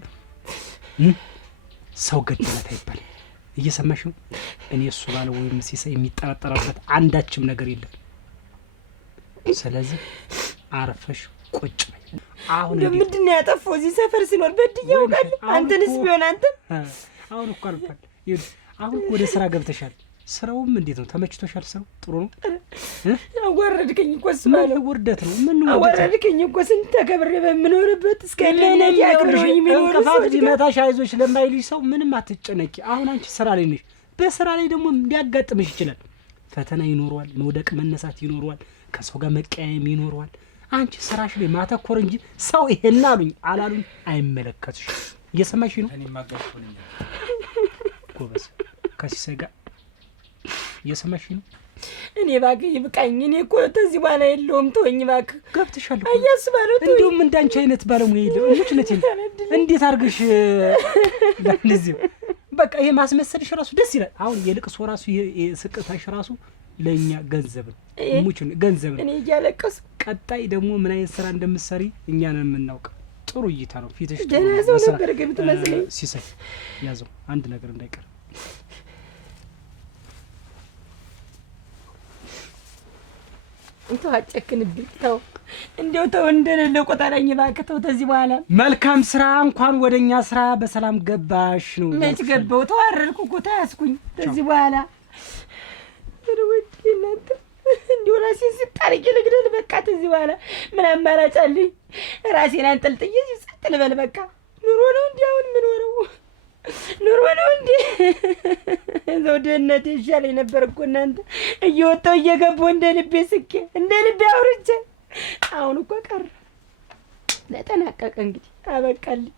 ሰው ገደላት አይባልም። እየሰማሽ ነው? እኔ እሱ ባለ ወይም ሲሳይ የሚጠራጠራበት አንዳችም ነገር የለም። ስለዚህ አርፈሽ ቁጭ በይ። አሁን ምንድን ነው ያጠፋው? እዚህ ሰፈር ሲኖር በድዬው ቃል አንተንስ ቢሆን አንተ አሁን እኮ አልፏል። አሁን ወደ ስራ ገብተሻል። ስራውም እንዴት ነው? ተመችቶሻል? ስራው ጥሩ ነው? አዋረድከኝ እኮ ስማለው ውርደት ነው። ምን ነው አዋረድከኝ እኮ ስንት ተከብሬ በምኖርበት እስከ ለኔ ያክብረኝ የሚኖር እንቅፋት ቢመታሽ አይዞሽ ለማይልሽ ሰው ምንም አትጨነቂ። አሁን አንቺ ስራ ላይ ነሽ። በስራ ላይ ደግሞ ሊያጋጥምሽ ይችላል። ፈተና ይኖረዋል፣ መውደቅ መነሳት ይኖረዋል፣ ከሰው ጋር መቀያየም ይኖረዋል። አንቺ ስራሽ ላይ ማተኮር እንጂ ሰው ይሄን አሉኝ አላሉኝ አይመለከትሽ። እየሰማሽ ነው? እኔ ማጋሽ ሆነኝ ጎበዝ ከሲሳይ ጋር እየሰማሽ ነው? እኔ እባክህ ይብቃኝ። እኔ እኮ ተዚህ በኋላ የለውም። ተወኝ እባክህ። ገብተሻል እኮ አያስባለሁ። እንደውም እንዳንቺ አይነት ባለሙያ የለም። እሙችነት እንዴት አድርገሽ ለዚህ በቃ ይሄ ማስመሰልሽ ራሱ ደስ ይላል። አሁን የልቅሶ ራሱ የስቅታሽ ራሱ ለኛ ገንዘብ ነው። እሙችን ገንዘብ ነው። እኔ እያለቀስኩ ቀጣይ ደግሞ ምን አይነት ስራ እንደምትሰሪ እኛ ነን የምናውቅ። ጥሩ እይታ ነው ፊትሽ። ደህና ሰው ነበር ግን ብትመስለኝ። ሲሳይ ያዘው አንድ ነገር እንዳይቀር። እንተው አጨክንብኝ። ተው እንደው ተው እንደሌለ ቆጣራኝ እባክህ። ተው ተዚህ በኋላ መልካም ስራ እንኳን ወደኛ ስራ በሰላም ገባሽ ነው። መች ገባው? ተዋረድኩ እኮ ተያዝኩኝ። ተዚህ በኋላ እናንተ እንዲሁ ራሴን ስታርጌ ልግደል። በቃ ተዚህ በኋላ ምን አማራጭ አለኝ? ራሴን አንጠልጥዬ ሲሰጥ ልበል። በቃ ኑሮ ነው እንዲ አሁን ምኖረው ኑሮ ነው እንዲ። እዛው ድህነቴ ይሻለኝ ነበር እኮ እናንተ እየወጣሁ እየገባሁ እንደ ልቤ ስቄ እንደ ልቤ አውርቼ። አሁን እኮ ቀረ ተጠናቀቀ። እንግዲህ አበቃልኝ።